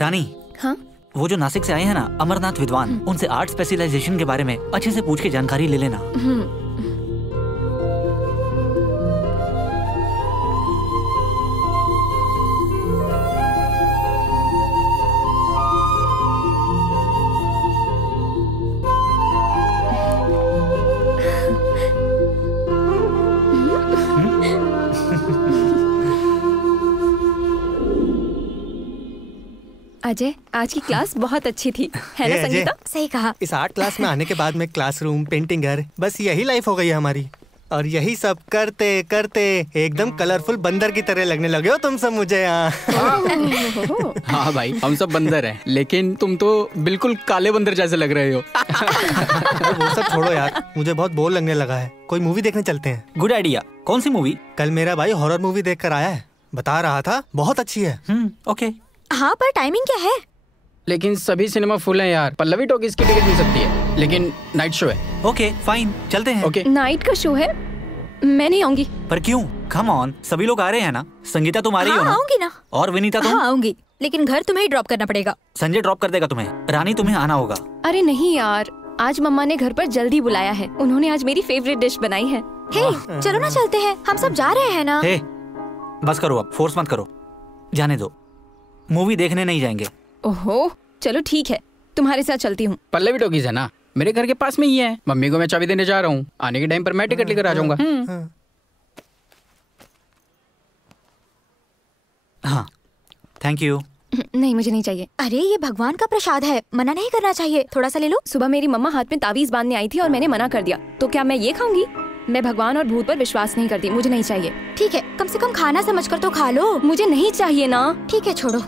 रानी हाँ वो जो नासिक से आए हैं ना, अमरनाथ विद्वान, उनसे आर्ट स्पेशलाइजेशन के बारे में अच्छे से पूछ के जानकारी ले लेना। अजय आज की क्लास बहुत अच्छी थी, है ना संगीता? सही कहा। इस आर्ट क्लास में आने के बाद में क्लासरूम, पेंटिंग घर, बस यही लाइफ हो गई है हमारी। और यही सब करते करते एकदम कलरफुल बंदर की तरह लगने लगे हो तुम सब मुझे यहाँ। हाँ भाई हम सब बंदर हैं, लेकिन तुम तो बिल्कुल काले बंदर जैसे लग रहे हो। वो सब छोड़ो यार, मुझे बहुत बोर लगने लगा है, कोई मूवी देखने चलते हैं। Good idea. कौन सी मूवी? कल मेरा भाई हॉरर मूवी देख कर आया है, बता रहा था बहुत अच्छी है। ओके। हाँ पर टाइमिंग क्या है? लेकिन सभी सिनेमा फुल हैं यार। पल्लवी टॉकीज की टिकट मिल सकती है, लेकिन नाइट शो है। ओके फाइन, चलते हैं। ओके नाइट का शो है, मैं नहीं आऊंगी। पर क्यों? कम ऑन, सभी लोग आ रहे हैं ना। संगीता तुम आ रही हो ना? आऊंगी ना। और विनीता तुम? हाँ आऊंगी, लेकिन घर तुम्हें ही ड्रॉप करना पड़ेगा। संजय ड्रॉप कर देगा तुम्हें। रानी तुम्हें आना होगा। अरे नहीं यार, आज मम्मा ने घर पर जल्दी बुलाया है, उन्होंने आज मेरी फेवरेट डिश बनाई है। हे चलो ना चलते हैं, हम सब जा रहे हैं ना। हे बस करो, अब फोर्स मत करो, जाने दो, मूवी देखने नहीं जाएंगे। ओहो चलो ठीक है, तुम्हारे साथ चलती हूँ। पल्लवी टॉकीज है ना, मेरे घर के पास में ही है। मम्मी को मैं चाबी देने जा रहा हूँ, आने के टाइम पर मैं टिकट लेकर आ जाऊंगा। हाँ थैंक यू। नहीं मुझे नहीं चाहिए। अरे ये भगवान का प्रसाद है, मना नहीं करना चाहिए, थोड़ा सा ले लो। सुबह मेरी मम्मा हाथ में तावीज बांधने आई थी और मैंने मना कर दिया, तो क्या मैं ये खाऊंगी? मैं भगवान और भूत पर विश्वास नहीं करती, मुझे नहीं चाहिए। ठीक है, कम से कम खाना समझकर तो खा लो। मुझे नहीं चाहिए ना। ठीक है छोड़ो।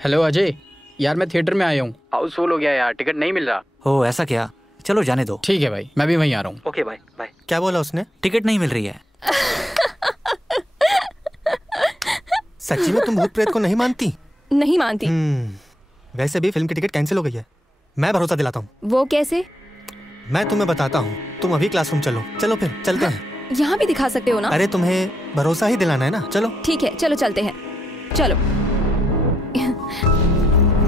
हेलो अजय, यार मैं थिएटर में आया हूँ, हाउसफुल हो गया यार, टिकट नहीं मिल रहा। हो ऐसा क्या? चलो जाने दो। ठीक है भाई, मैं भी वहीं आ रहा हूँ। Okay bye bye. क्या बोला उसने? टिकट नहीं मिल रही है। सच्ची में तुम भूत प्रेत को नहीं मानती? नहीं मानती। वैसे भी फिल्म की टिकट कैंसिल हो गई है, मैं भरोसा दिलाता हूँ। वो कैसे? मैं तुम्हें बताता हूँ, तुम अभी क्लासरूम चलो। चलो फिर चलते हैं। यहाँ भी दिखा सकते हो ना? अरे तुम्हें भरोसा ही दिलाना है ना, चलो। ठीक है चलो चलते हैं, चलो।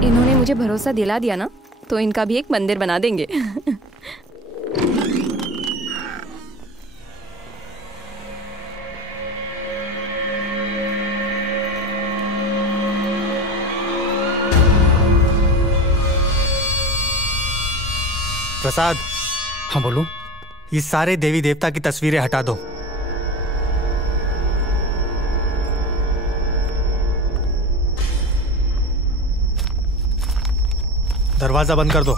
इन्होंने मुझे भरोसा दिला दिया ना, तो इनका भी एक मंदिर बना देंगे। प्रसाद। हाँ बोलो। ये सारे देवी देवता की तस्वीरें हटा दो। दरवाजा बंद कर दो।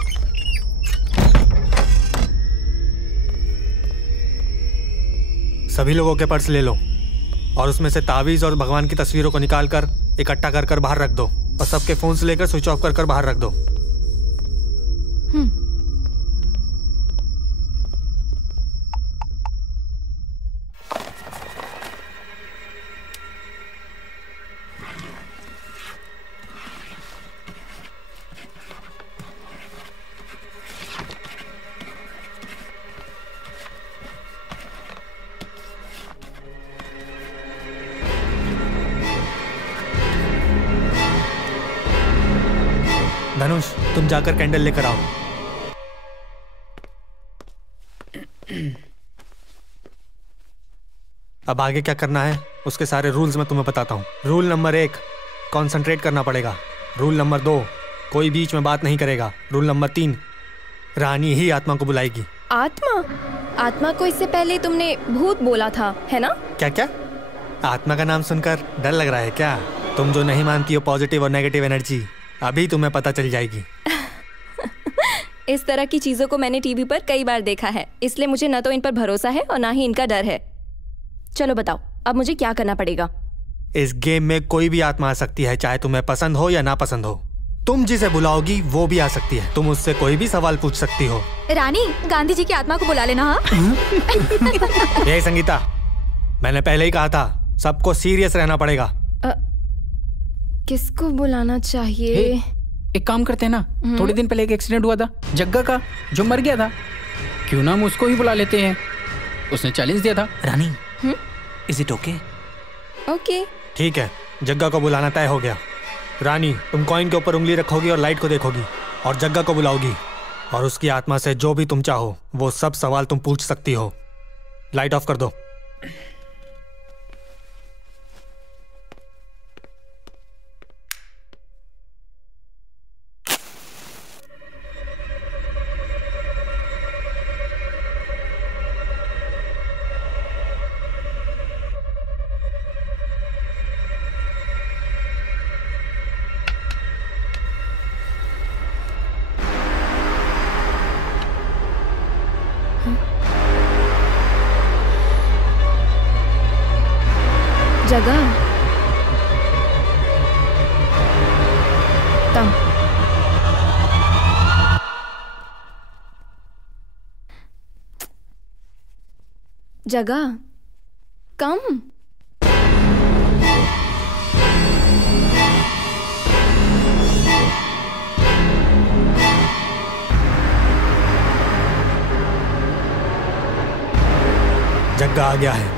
सभी लोगों के पर्स ले लो और उसमें से तावीज और भगवान की तस्वीरों को निकाल कर इकट्ठा कर कर बाहर रख दो और सबके फोन से लेकर स्विच ऑफ कर कर बाहर रख दो। धनुष, तुम जाकर कैंडल लेकर आओ। अब आगे क्या करना है उसके सारे रूल्स मैं तुम्हें बताता हूँ। रूल नंबर 1, कंसंट्रेट करना पड़ेगा। रूल नंबर 2, कोई बीच में बात नहीं करेगा। रूल नंबर 3, रानी ही आत्मा को बुलाएगी। आत्मा? आत्मा को इससे पहले तुमने भूत बोला था, है ना? क्या क्या? आत्मा का नाम सुनकर डर लग रहा है क्या? तुम जो नहीं मानती हो पॉजिटिव और नेगेटिव एनर्जी, अभी तुम्हें पता चल जाएगी। इस तरह की चीजों को मैंने टीवी पर कई बार देखा है, इसलिए मुझे न तो इन पर भरोसा है और ना ही इनका डर है। चलो बताओ, अब मुझे क्या करना पड़ेगा? इस गेम में कोई भी आत्मा आ सकती है, चाहे तुम्हें पसंद हो या ना पसंद हो। तुम जिसे बुलाओगी वो भी आ सकती है। तुम उससे कोई भी सवाल पूछ सकती हो। रानी, गांधी जी की आत्मा को बुला लेना। हाँ? ये संगीता, मैंने पहले ही कहा था सबको सीरियस रहना पड़ेगा। किसको बुलाना चाहिए? एक काम करते हैं ना, थोड़े दिन पहले एक एक्सीडेंट हुआ था जग्गा का, जो मर गया था। क्यों ना हम उसको ही बुला लेते हैं, उसने चैलेंज दिया था। रानी, इज इट ओके? ओके, ठीक है, जग्गा को बुलाना तय हो गया। रानी, तुम कॉइन के ऊपर उंगली रखोगी और लाइट को देखोगी और जग्गा को बुलाओगी और उसकी आत्मा से जो भी तुम चाहो वो सब सवाल तुम पूछ सकती हो। लाइट ऑफ कर दो। जगह तम जगह कम। जग्गा आ गया है,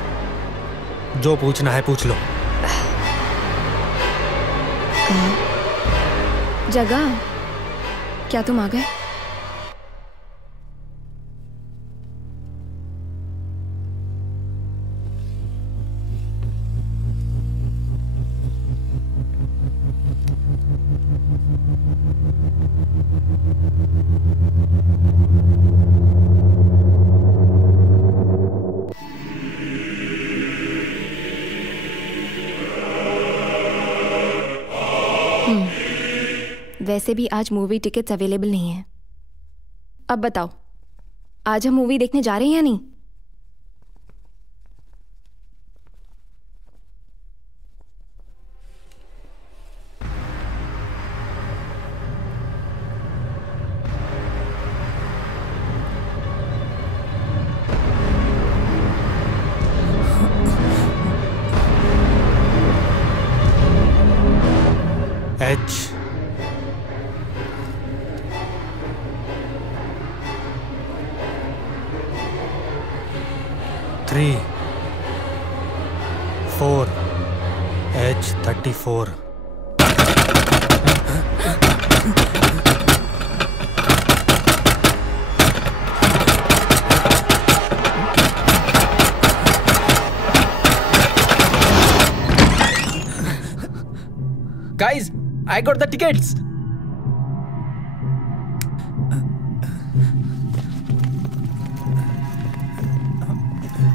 जो पूछना है पूछ लो। जगह, क्या तुम आ गए? वैसे भी आज मूवी टिकट्स अवेलेबल नहीं है। अब बताओ, आज हम मूवी देखने जा रहे हैं या नहीं? H 3 4 H34। Guys, I got the tickets.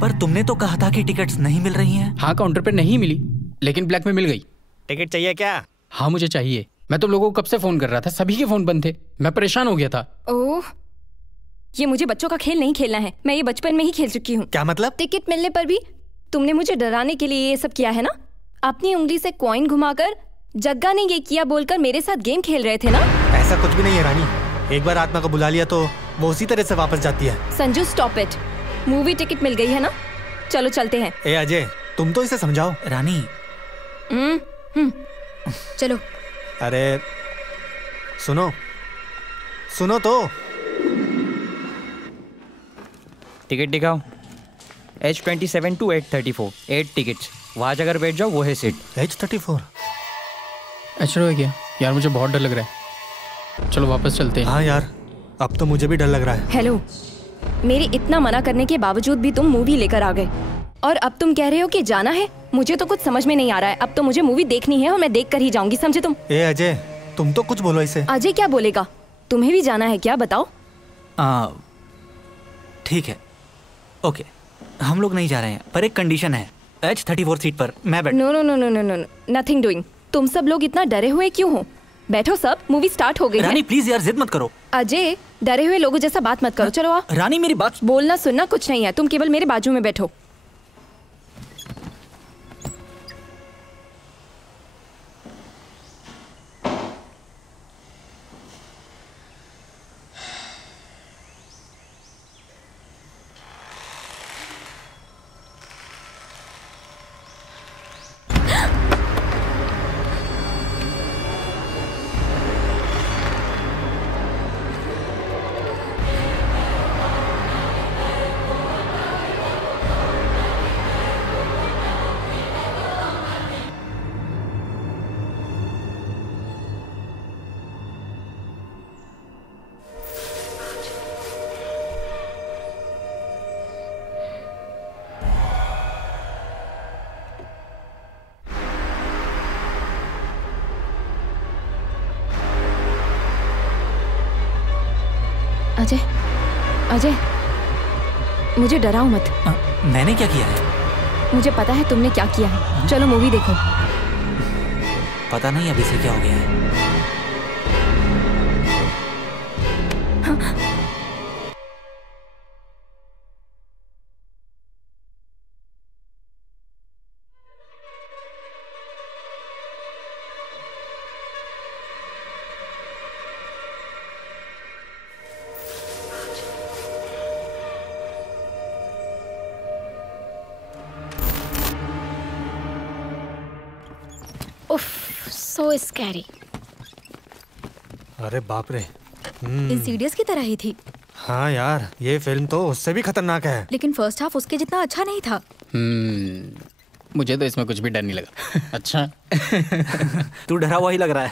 पर तुमने तो कहा था कि टिकट्स नहीं मिल रही हैं। हाँ, काउंटर पे नहीं मिली, लेकिन ब्लैक में मिल गई। टिकट चाहिए क्या? हाँ, मुझे चाहिए। मैं तुम लोगों को कब से फोन कर रहा था, सभी के फोन बंद थे, मैं परेशान हो गया था। ओह, ये मुझे बच्चों का खेल नहीं खेलना है। मैं ये बचपन में ही खेल चुकी हूँ। क्या मतलब? टिकट मिलने पर भी तुमने मुझे डराने के लिए ये सब किया है ना? अपनी उंगली से कॉइन घुमाकर जग्गा ने ये किया बोलकर मेरे साथ गेम खेल रहे थे ना? ऐसा कुछ भी नहीं है रानी। एक बार आत्मा को बुला लिया तो वो उसी तरह से वापस जाती है। Sanju stop it. Movie ticket मिल गई है ना, चलो चलते हैं। ए अजय, तुम तो इसे समझाओ। रानी चलो। अरे सुनो सुनो तो। टिकट दिखाओ। H27 to H34 8 tickets. वहाँ जाकर बैठ जाओ, वो है सीट। H34 अच्छा हो गया यार, मुझे बहुत डर लग रहा है। चलो वापस चलते हैं। हाँ यार, अब तो मुझे भी डर लग रहा है। हेलो, मेरे इतना मना करने के बावजूद भी तुम मूवी लेकर आ गए और अब तुम कह रहे हो कि जाना है। मुझे तो कुछ समझ में नहीं आ रहा है। अब तो मुझे मूवी देखनी है और मैं देख कर ही जाऊंगी, समझे तुम? ए अजय, तुम तो कुछ बोलो इसे। अजय क्या बोलेगा? तुम्हें भी जाना है क्या, बताओ? ठीक है, ओके, हम लोग नहीं जा रहे हैं, पर एक कंडीशन है। H34 सीट पर मैं बैठ। No no no no no no, nothing doing. तुम सब लोग इतना डरे हुए क्यों हो? बैठो सब, मूवी स्टार्ट हो गई है। रानी प्लीज यार, जिद मत करो। अजय, डरे हुए लोगों जैसा बात मत करो। चलो आओ। रानी मेरी बात। बोलना सुनना कुछ नहीं है, तुम केवल मेरे बाजू में बैठो। अजय, अजय, मुझे डराओ मत। मैंने क्या किया है? मुझे पता है तुमने क्या किया है। चलो मूवी देखो। पता नहीं अभी से क्या हो गया है। So scary. अरे बाप रे। इंसीडियस की तरह ही थी। हाँ यार, ये फिल्म तो उससे भी खतरनाक है। लेकिन फर्स्ट हाफ उसके जितना अच्छा नहीं था। मुझे तो इसमें कुछ भी डर नहीं लगा। अच्छा तू डरा हुआ ही लग रहा है।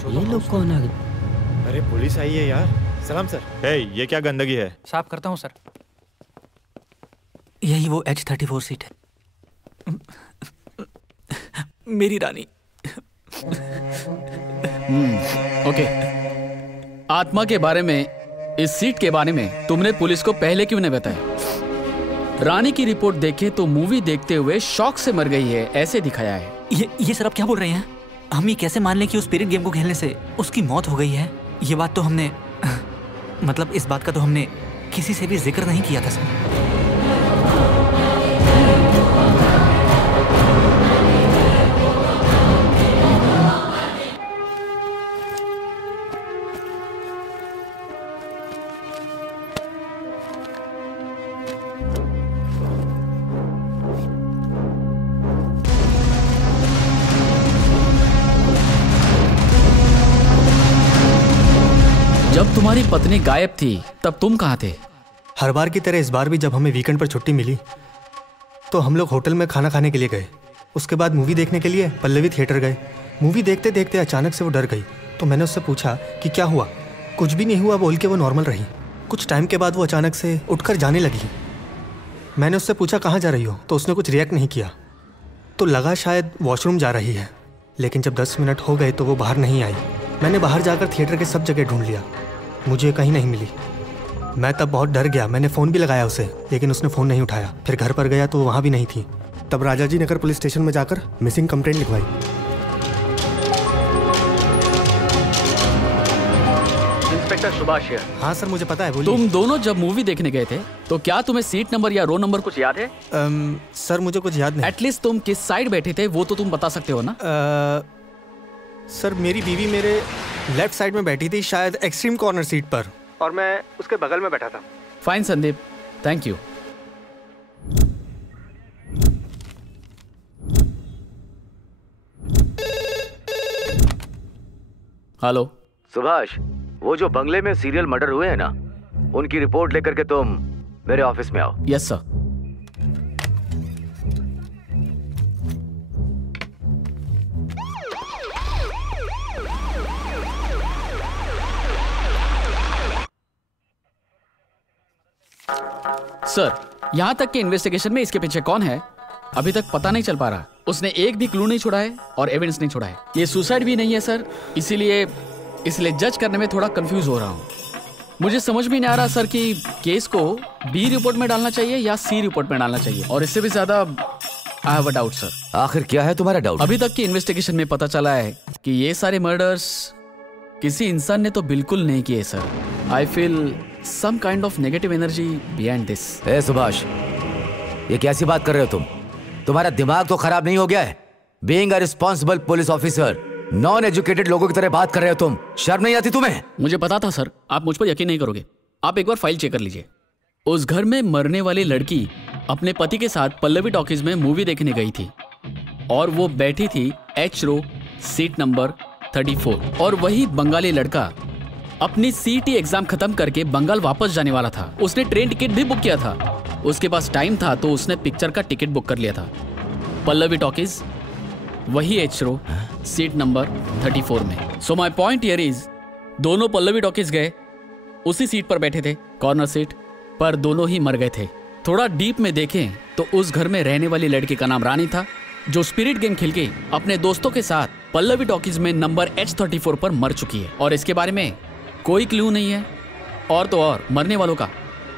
ये लोग कौन आ गए? अरे पुलिस आई है यार। सलाम सर। हे, ये क्या गंदगी है? साफ करता हूँ सर। यही वो H34 सीट है। मेरी रानी। ओके, आत्मा के बारे में, इस सीट के बारे में तुमने पुलिस को पहले क्यों नहीं बताया? रानी की रिपोर्ट देखे तो मूवी देखते हुए शॉक से मर गई है, ऐसे दिखाया है। ये सर आप क्या बोल रहे हैं? हम ये कैसे मान लें कि उस स्पिरिट गेम को खेलने से उसकी मौत हो गई है? ये बात तो हमने, मतलब इस बात का तो हमने किसी से भी जिक्र नहीं किया था सर। जब तुम्हारी पत्नी गायब थी तब तुम कहाँ थे? हर बार की तरह इस बार भी जब हमें वीकेंड पर छुट्टी मिली तो हम लोग होटल में खाना खाने के लिए गए। उसके बाद मूवी देखने के लिए पल्लवी थिएटर गए। मूवी देखते देखते अचानक से वो डर गई, तो मैंने उससे पूछा कि क्या हुआ। कुछ भी नहीं हुआ बोल के वो नॉर्मल रही। कुछ टाइम के बाद वो अचानक से उठकर जाने लगी। मैंने उससे पूछा कहाँ जा रही हो, तो उसने कुछ रिएक्ट नहीं किया। तो लगा शायद वॉशरूम जा रही है, लेकिन जब 10 मिनट हो गए तो वो बाहर नहीं आई। मैंने बाहर जाकर थिएटर के सब जगह ढूंढ लिया, मुझे कहीं नहीं मिली। मैं तब बहुत डर गया। मैंने फ़ोन भी लगाया उसे, लेकिन उसने फ़ोन नहीं उठाया। फिर घर पर गया तो वहाँ भी नहीं थी। तब राजाजी नगर पुलिस स्टेशन में जाकर मिसिंग कंप्लेंट लिखवाई। इंस्पेक्टर सुभाष। हाँ सर, मुझे पता है, बोलिए। तुम दोनों जब मूवी देखने गए थे तो क्या तुम्हें सीट नंबर या रो नंबर कुछ याद है? सर मुझे कुछ याद नहीं। एटलीस्ट तुम किस साइड बैठे थे वो तो तुम बता सकते हो ना? सर मेरी बीवी मेरे लेफ्ट साइड में बैठी थी, शायद एक्सट्रीम कॉर्नर सीट पर, और मैं उसके बगल में बैठा था। Fine Sandeep, thank you. Hello Subhash, वो जो बंगले में सीरियल मर्डर हुए हैं ना, उनकी रिपोर्ट लेकर के तुम मेरे ऑफिस में आओ। Yes sir. सर, यहाँ तक के इन्वेस्टिगेशन में इसके पीछे कौन है अभी तक पता नहीं चल पा रहा। उसने एक भी क्लू नहीं छोड़ा है और एविडेंस नहीं छोड़ा है। ये सुसाइड भी नहीं है सर, इसीलिए जज करने में थोड़ा कंफ्यूज हो रहा हूँ। मुझे समझ में नहीं आ रहा सर कि केस को बी रिपोर्ट में डालना चाहिए या सी रिपोर्ट में डालना चाहिए, और इससे भी ज्यादा आई हैव अ डाउट सर। आखिर क्या है तुम्हारा डाउट? अभी तक की इन्वेस्टिगेशन में पता चला है कि ये सारे मर्डर्स किसी इंसान ने तो बिल्कुल नहीं किए sir. I feel some kind of negative energy behind this. ए सुभाष, ये कैसी बात कर रहे हो तुम? तुम्हारा दिमाग तो खराब नहीं हो गया है? Being a responsible police officer, non educated लोगों की तरह बात कर रहे हो तुम। शर्म नहीं आती तुम्हें? मुझे पता था सर, आप मुझ पर यकीन नहीं करोगे। आप एक बार फाइल चेक कर लीजिए। उस घर में मरने वाली लड़की अपने पति के साथ पल्लवी टॉकीज में मूवी देखने गई थी, और वो बैठी थी एच रो सीट नंबर 34। और वही बंगाली लड़का अपनी सीटी एग्जाम खत्म करके बंगाल वापस जाने वाला था। उसने ट्रेन टिकट भी बुक किया था। उसके पास टाइम था तो उसने पिक्चर का टिकट बुक कर लिया था पल्लवी टॉकीज, वही एच रो सीट नंबर 34 में। So my point here is, दोनों पल्लवी टॉकीज गए, उसी सीट पर बैठे थे, कॉर्नर सीट पर, दोनों ही मर गए थे। थोड़ा डीप में देखें तो उस घर में रहने वाली लड़की का नाम रानी था, जो स्पिरिट गेम खेल के अपने दोस्तों के साथ पल्लवी टॉकीज में नंबर H34 पर मर चुकी है, और इसके बारे में कोई क्लू नहीं है। और तो और मरने वालों का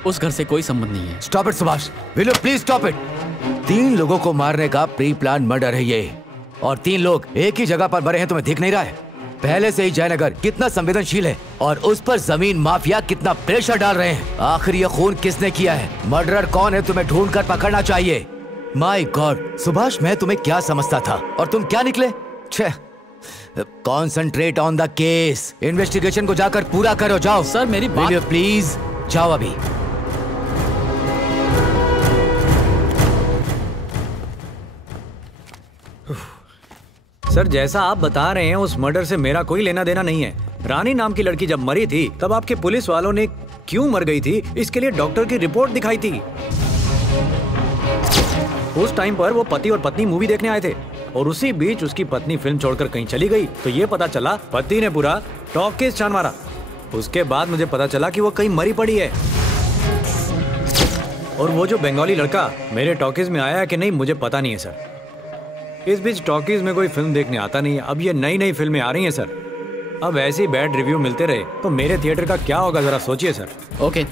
उस घर से कोई संबंध नहीं है। Stop it Subhash, will you please stop it. 3 लोगों को मारने का प्री प्लान मर्डर है ये, और 3 लोग एक ही जगह पर मरे हैं। तुम्हें दिख नहीं रहा है? पहले से ही जयनगर कितना संवेदनशील है, और उस पर जमीन माफिया कितना प्रेशर डाल रहे हैं। आखिर ये खून किसने किया है? मर्डरर कौन है? तुम्हें ढूंढ कर पकड़ना चाहिए। माय गॉड सुभाष, मैं तुम्हें क्या समझता था और तुम क्या निकले? Concentrate on the case. Investigation को जाकर पूरा करो। जाओ सर, मेरी बात प्लीज जाओ अभी। सर, जैसा आप बता रहे हैं उस मर्डर से मेरा कोई लेना देना नहीं है। रानी नाम की लड़की जब मरी थी तब आपके पुलिस वालों ने क्यों मर गई थी इसके लिए डॉक्टर की रिपोर्ट दिखाई थी। उस टाइम पर वो पति और पत्नी मूवी देखने आए थे, और उसी बीच उसकी पत्नी फिल्म छोड़कर कहीं चली गई, तो ये पता चला पति ने पूरा टॉकीज छान मारा। उसके बाद मुझे पता चला कि वो कहीं मरी पड़ी है। और वो जो बंगाली लड़का मेरे टॉकीज में आया कि नहीं मुझे पता नहीं है सर। इस बीच टॉकीज में कोई फिल्म देखने आता नहीं है। अब ये नई नई फिल्में आ रही हैं सर। अब ऐसे ही बैड रिव्यू मिलते रहे तो मेरे थिएटर का क्या होगा, जरा सोचिए सर। ओके,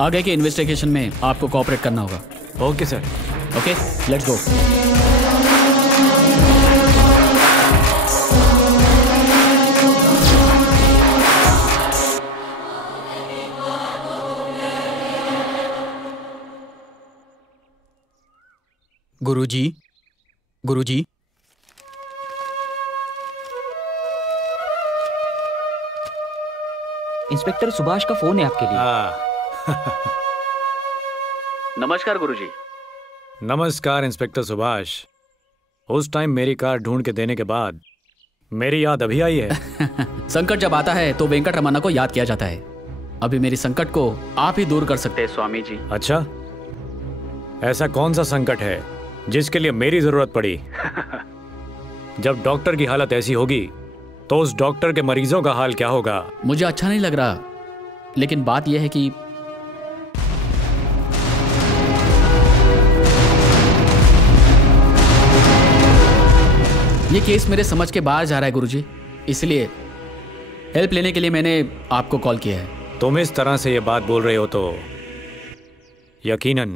आगे के इन्वेस्टिगेशन में आपको कोऑपरेट करना होगा। Okay sir. Okay, let's go. Guruji, Guruji, inspector Subhash का फोन है आपके लिए। नमस्कार गुरुजी। नमस्कार इंस्पेक्टर सुभाष। उस टाइम मेरी कार ढूंढ के देने के बाद मेरी याद अभी आई है। संकट जब आता है तो वेंकट रमन्ना को याद किया जाता है। अभी मेरी संकट को आप ही दूर कर सकते हैं स्वामी जी। अच्छा, ऐसा कौन सा संकट है जिसके लिए मेरी जरूरत पड़ी? जब डॉक्टर की हालत ऐसी होगी तो उस डॉक्टर के मरीजों का हाल क्या होगा? मुझे अच्छा नहीं लग रहा, लेकिन बात यह है कि ये केस मेरे समझ के बाहर जा रहा है गुरुजी, इसलिए हेल्प लेने के लिए मैंने आपको कॉल किया है। तुम इस तरह से ये बात बोल रहे हो तो यकीनन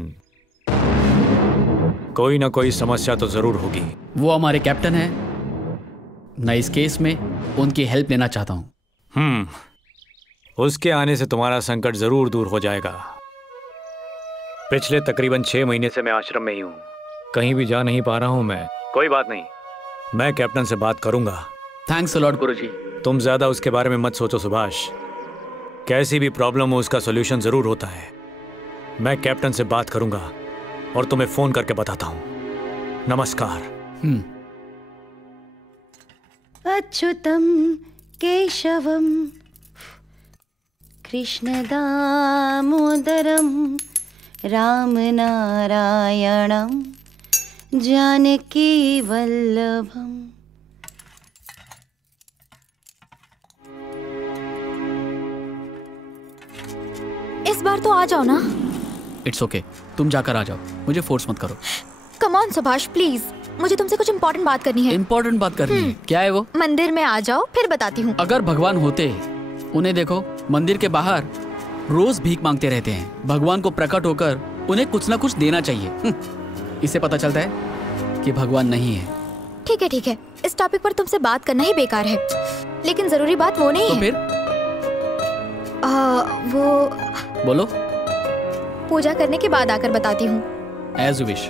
कोई ना कोई समस्या तो जरूर होगी। वो हमारे कैप्टन है, मैं इस केस में उनकी हेल्प लेना चाहता हूँ। उसके आने से तुम्हारा संकट जरूर दूर हो जाएगा। पिछले तकरीबन 6 महीने से मैं आश्रम में ही हूँ, कहीं भी जा नहीं पा रहा हूँ मैं। कोई बात नहीं, मैं कैप्टन से बात करूंगा। थैंक्स अ लॉट गुरुजी। तुम ज्यादा उसके बारे में मत सोचो सुभाष, कैसी भी प्रॉब्लम हो उसका सॉल्यूशन जरूर होता है। मैं कैप्टन से बात करूंगा और तुम्हें फोन करके बताता हूँ। नमस्कार। अच्युतम केशवम कृष्ण दामोदरम राम नारायणम जानकी वल्लभम। इस बार तो आ जाओ ना। इट्स ओके, तुम जाकर आ जाओ, मुझे फोर्स मत करो। कम ऑन सुभाष प्लीज, मुझे तुमसे कुछ इम्पोर्टेंट बात करनी है। इम्पोर्टेंट बात करनी है? क्या है वो? मंदिर में आ जाओ, फिर बताती हूँ। अगर भगवान होते, उन्हें देखो मंदिर के बाहर रोज भीख मांगते रहते हैं। भगवान को प्रकट होकर उन्हें कुछ ना कुछ देना चाहिए। इससे पता चलता है कि भगवान नहीं है। ठीक है ठीक है, इस टॉपिक पर तुमसे बात करना ही बेकार है, लेकिन जरूरी बात वो नहीं तो है। फिर? वो बोलो। पूजा करने के बाद आकर बताती हूँ। As you wish.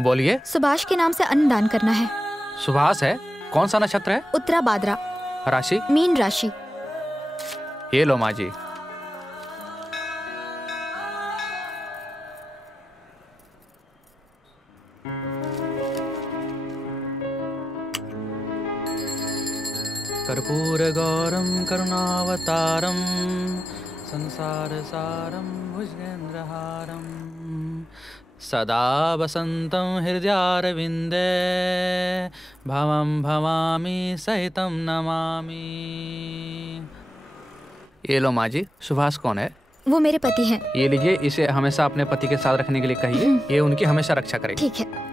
बोलिए। सुभाष के नाम से अन्नदान करना है। सुभाष है? कौन सा नक्षत्र है? उत्तरा भाद्रा। राशि? मीन राशि। ये लो माँ जी। कर्पूर गौरम करुणावतारम संसार सारम भुजगेंद्रहारम सदा वसंतं हृदयारविंदे भवं भवामी सहितं नमामि। ये लो माँ जी। सुभाष कौन है? वो मेरे पति हैं। ये लीजिए, इसे हमेशा अपने पति के साथ रखने के लिए कहिए, ये उनकी हमेशा रक्षा करेगी। ठीक है।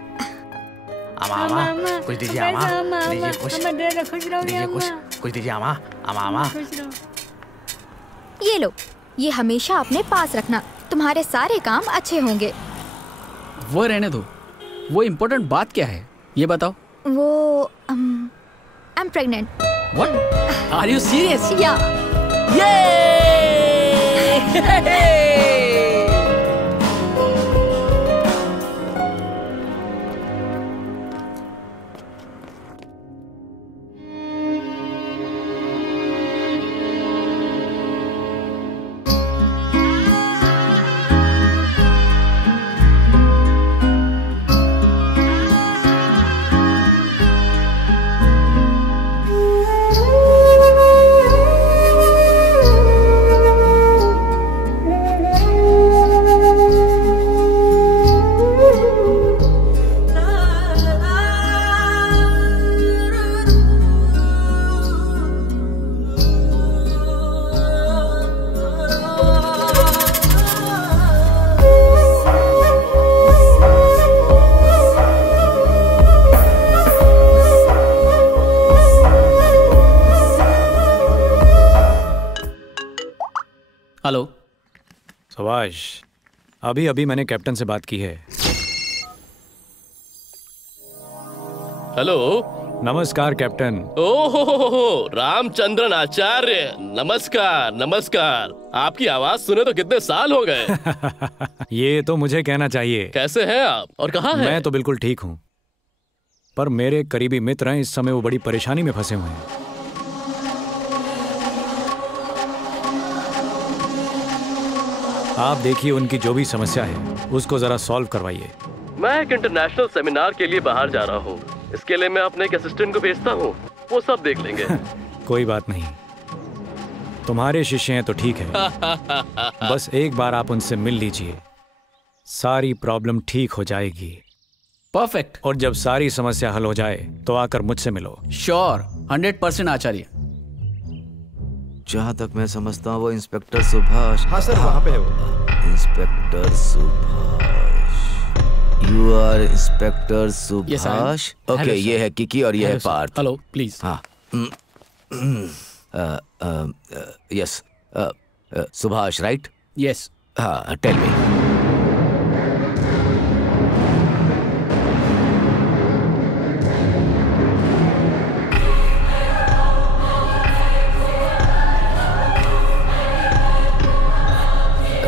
आमा आमा कुछ दीजिए आमा, दीजिए कुछ, दीजिए कुछ दीजिए आमा, आमा आमा। ये लो, ये हमेशा अपने पास रखना, तुम्हारे सारे काम अच्छे होंगे। वो रहने दो, वो इम्पोर्टेंट बात क्या है ये बताओ। वो I am pregnant. What? Are you serious? Yeah. Hello Subhash, अभी अभी मैंने कैप्टन से बात की है। हेलो। नमस्कार कैप्टन। ओहो रामचंद्रन आचार्य, नमस्कार नमस्कार। आपकी आवाज सुने तो कितने साल हो गए। ये तो मुझे कहना चाहिए। कैसे हैं आप और कहाँ हैं? मैं तो बिल्कुल ठीक हूँ, पर मेरे करीबी मित्र हैं, इस समय वो बड़ी परेशानी में फंसे हुए हैं। आप देखिए उनकी जो भी समस्या है उसको जरा सॉल्व करवाइए। मैं एक इंटरनेशनल सेमिनार के लिए बाहर जा रहा हूँ, इसके लिए मैं अपने एक असिस्टेंट को भेजता हूँ, वो सब देख लेंगे। कोई बात नहीं, तुम्हारे शिष्य हैं तो ठीक है। बस एक बार आप उनसे मिल लीजिए, सारी प्रॉब्लम ठीक हो जाएगी। परफेक्ट। और जब सारी समस्या हल हो जाए तो आकर मुझसे मिलो। श्योर, 100% आचार्य। जहाँ तक मैं समझता हूँ वो इंस्पेक्टर सुभाष। हाँ सर, वहाँ पे है वो। Inspector Subhash. You are inspector Subhash. Okay, ये है किकी और ये है पार्थ। Hello please. हाँ यस सुभाष राइट? यस। हाँ टेल मी।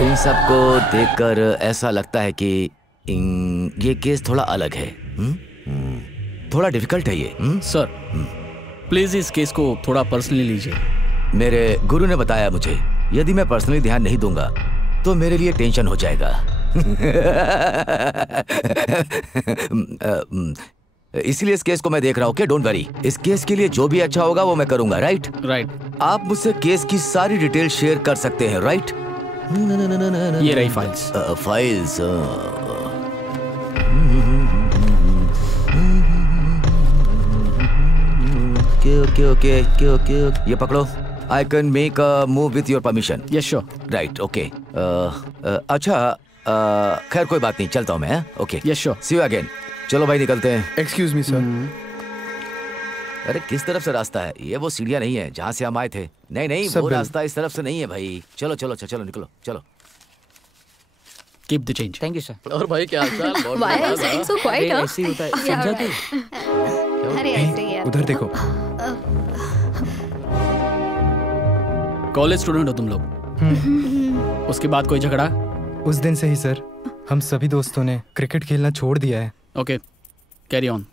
इन सबको देखकर ऐसा लगता है कि ये केस थोड़ा अलग है। थोड़ा डिफिकल्ट है ये। सर प्लीज इस केस को थोड़ा पर्सनली लीजिए। मेरे गुरु ने बताया मुझे यदि मैं पर्सनली ध्यान नहीं दूंगा तो मेरे लिए टेंशन हो जाएगा। इसलिए इस केस को मैं देख रहा हूँ। ओके डोंट वरी, इस केस के लिए जो भी अच्छा होगा वो मैं करूंगा। Right right. आप मुझसे केस की सारी डिटेल शेयर कर सकते हैं। राइट? ये रही फाइल्स। फाइल्स ओके ये पकड़ो। I can make a move with your permission. Yes sure. Right okay. अच्छा खैर कोई बात नहीं, चलता हूँ मैं। Okay yes sure. See you again. चलो भाई निकलते हैं। Excuse me sir. अरे किस तरफ से रास्ता है? ये वो सीढ़ियाँ नहीं है जहाँ से हम आए थे। नहीं वो रास्ता इस तरफ से नहीं है भाई। चलो चलो चलो निकलो चलो। Keep the change. Thank you sir. और भाई क्या हालचाल? Why are you saying so quiet, huh? ऐसे ही होता है, समझा तू? अरे ऐसे ही है। उधर देखो। कॉलेज स्टूडेंट हो तुम लोग? उसके बाद कोई झगड़ा? उस दिन से ही सर हम सभी दोस्तों ने क्रिकेट खेलना छोड़ दिया है। Okay carry on.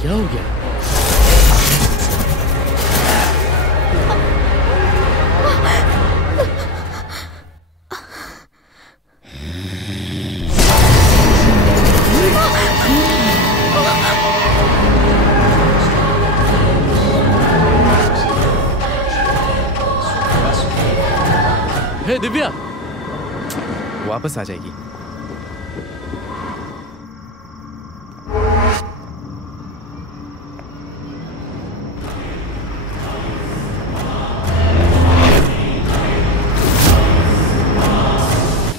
क्या हो गया? हे दिव्या, वापस आ जाएगी।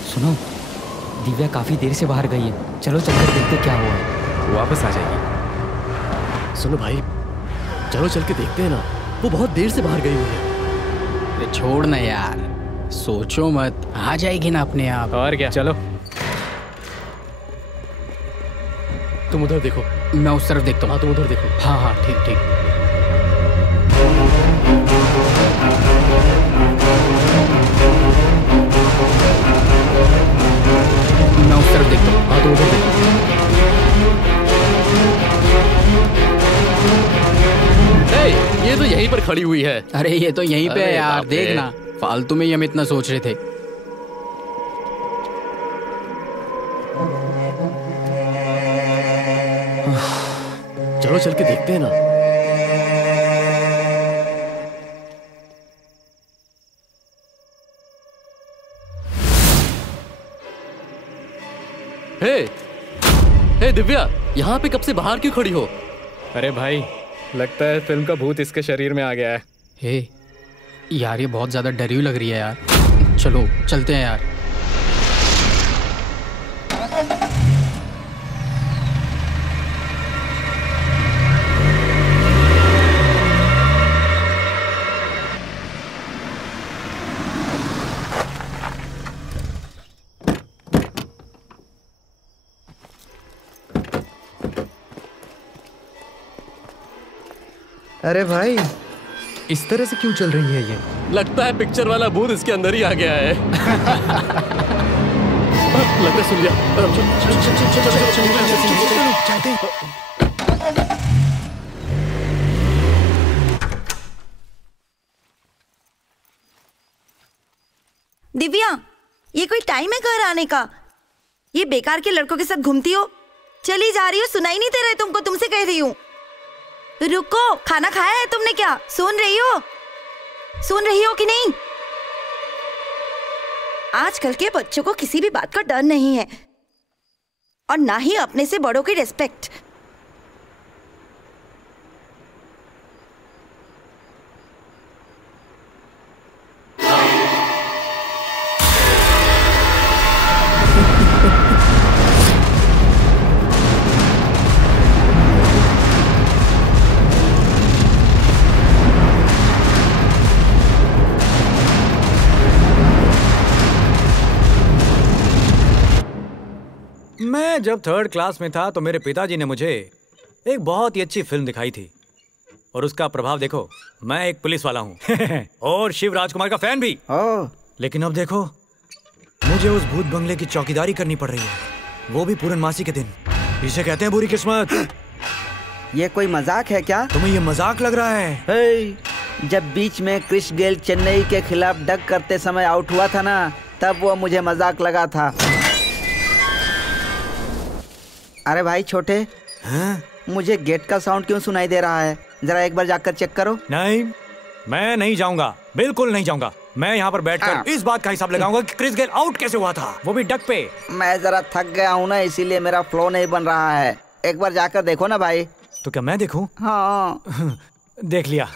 सुनो, दिव्या काफी देर से बाहर गई है। चलो चलकर देखते क्या हुआ है। वापस आ जाएगी। सुनो भाई, चलो चल के देखते हैं ना। वो बहुत देर से बाहर गई हुई है। अरे छोड़ ना यार, सोचो मत, आ जाएगी ना अपने आप। और क्या, चलो। तुम उधर देखो। मैं उस तरफ देखता हूँ। हाँ तुम उधर देखो। हाँ हाँ ठीक ठीक। मैं उस तरफ देखता हूँ। हाँ तुम उधर देखो। ये तो यहीं पर खड़ी हुई है। अरे ये तो यहीं पे है यार, देखना। फालतू में ही हम इतना सोच रहे थे। चलो चल के देखते हैं ना। हे दिव्या, यहाँ पे कब से बाहर क्यों खड़ी हो? अरे भाई, लगता है फिल्म का भूत इसके शरीर में आ गया है। हे यार, ये बहुत ज्यादा डरी हुई लग रही है यार। चलो चलते हैं यार। अरे भाई, इस तरह से क्यों चल रही है ये? लगता है पिक्चर वाला भूत इसके अंदर ही आ गया है। लगता है सुन लिया। दिव्या, ये कोई टाइम है घर आने का? ये बेकार के लड़कों के साथ घूमती हो? चली जा रही हो, सुनाई नहीं दे रहा है तुमको? तुमसे कह रही हूँ रुको। खाना खाया है तुमने क्या? सुन रही हो कि नहीं? आजकल के बच्चों को किसी भी बात का डर नहीं है और ना ही अपने से बड़ों की रिस्पेक्ट। मैं जब 3rd क्लास में था तो मेरे पिताजी ने मुझे एक बहुत ही अच्छी फिल्म दिखाई थी और उसका प्रभाव देखो। मैं एक पुलिस वाला हूँ और शिव राजकुमार का फैन भी। लेकिन अब देखो, मुझे उस भूत बंगले की चौकीदारी करनी पड़ रही है, वो भी पूर्णमासी के दिन। इसे कहते हैं बुरी किस्मत। ये कोई मजाक है क्या? तुम्हें ये मजाक लग रहा है? जब बीच में क्रिस गेल चेन्नई के खिलाफ डग करते समय आउट हुआ था ना, तब वो मुझे मजाक लगा था। अरे भाई छोटे, मुझे गेट का साउंड क्यों सुनाई दे रहा है? जरा एक बार जाकर चेक करो। नहीं, मैं नहीं जाऊंगा, बिल्कुल नहीं जाऊंगा। मैं यहाँ पर बैठकर इस बात का हिसाब लगाऊंगा कि क्रिस गेल आउट कैसे हुआ था, वो भी डक पे। मैं जरा थक गया हूँ ना, इसीलिए मेरा फ्लो नहीं बन रहा है। एक बार जाकर देखो ना भाई। तो क्या मैं देखूं? हाँ। देख लिया।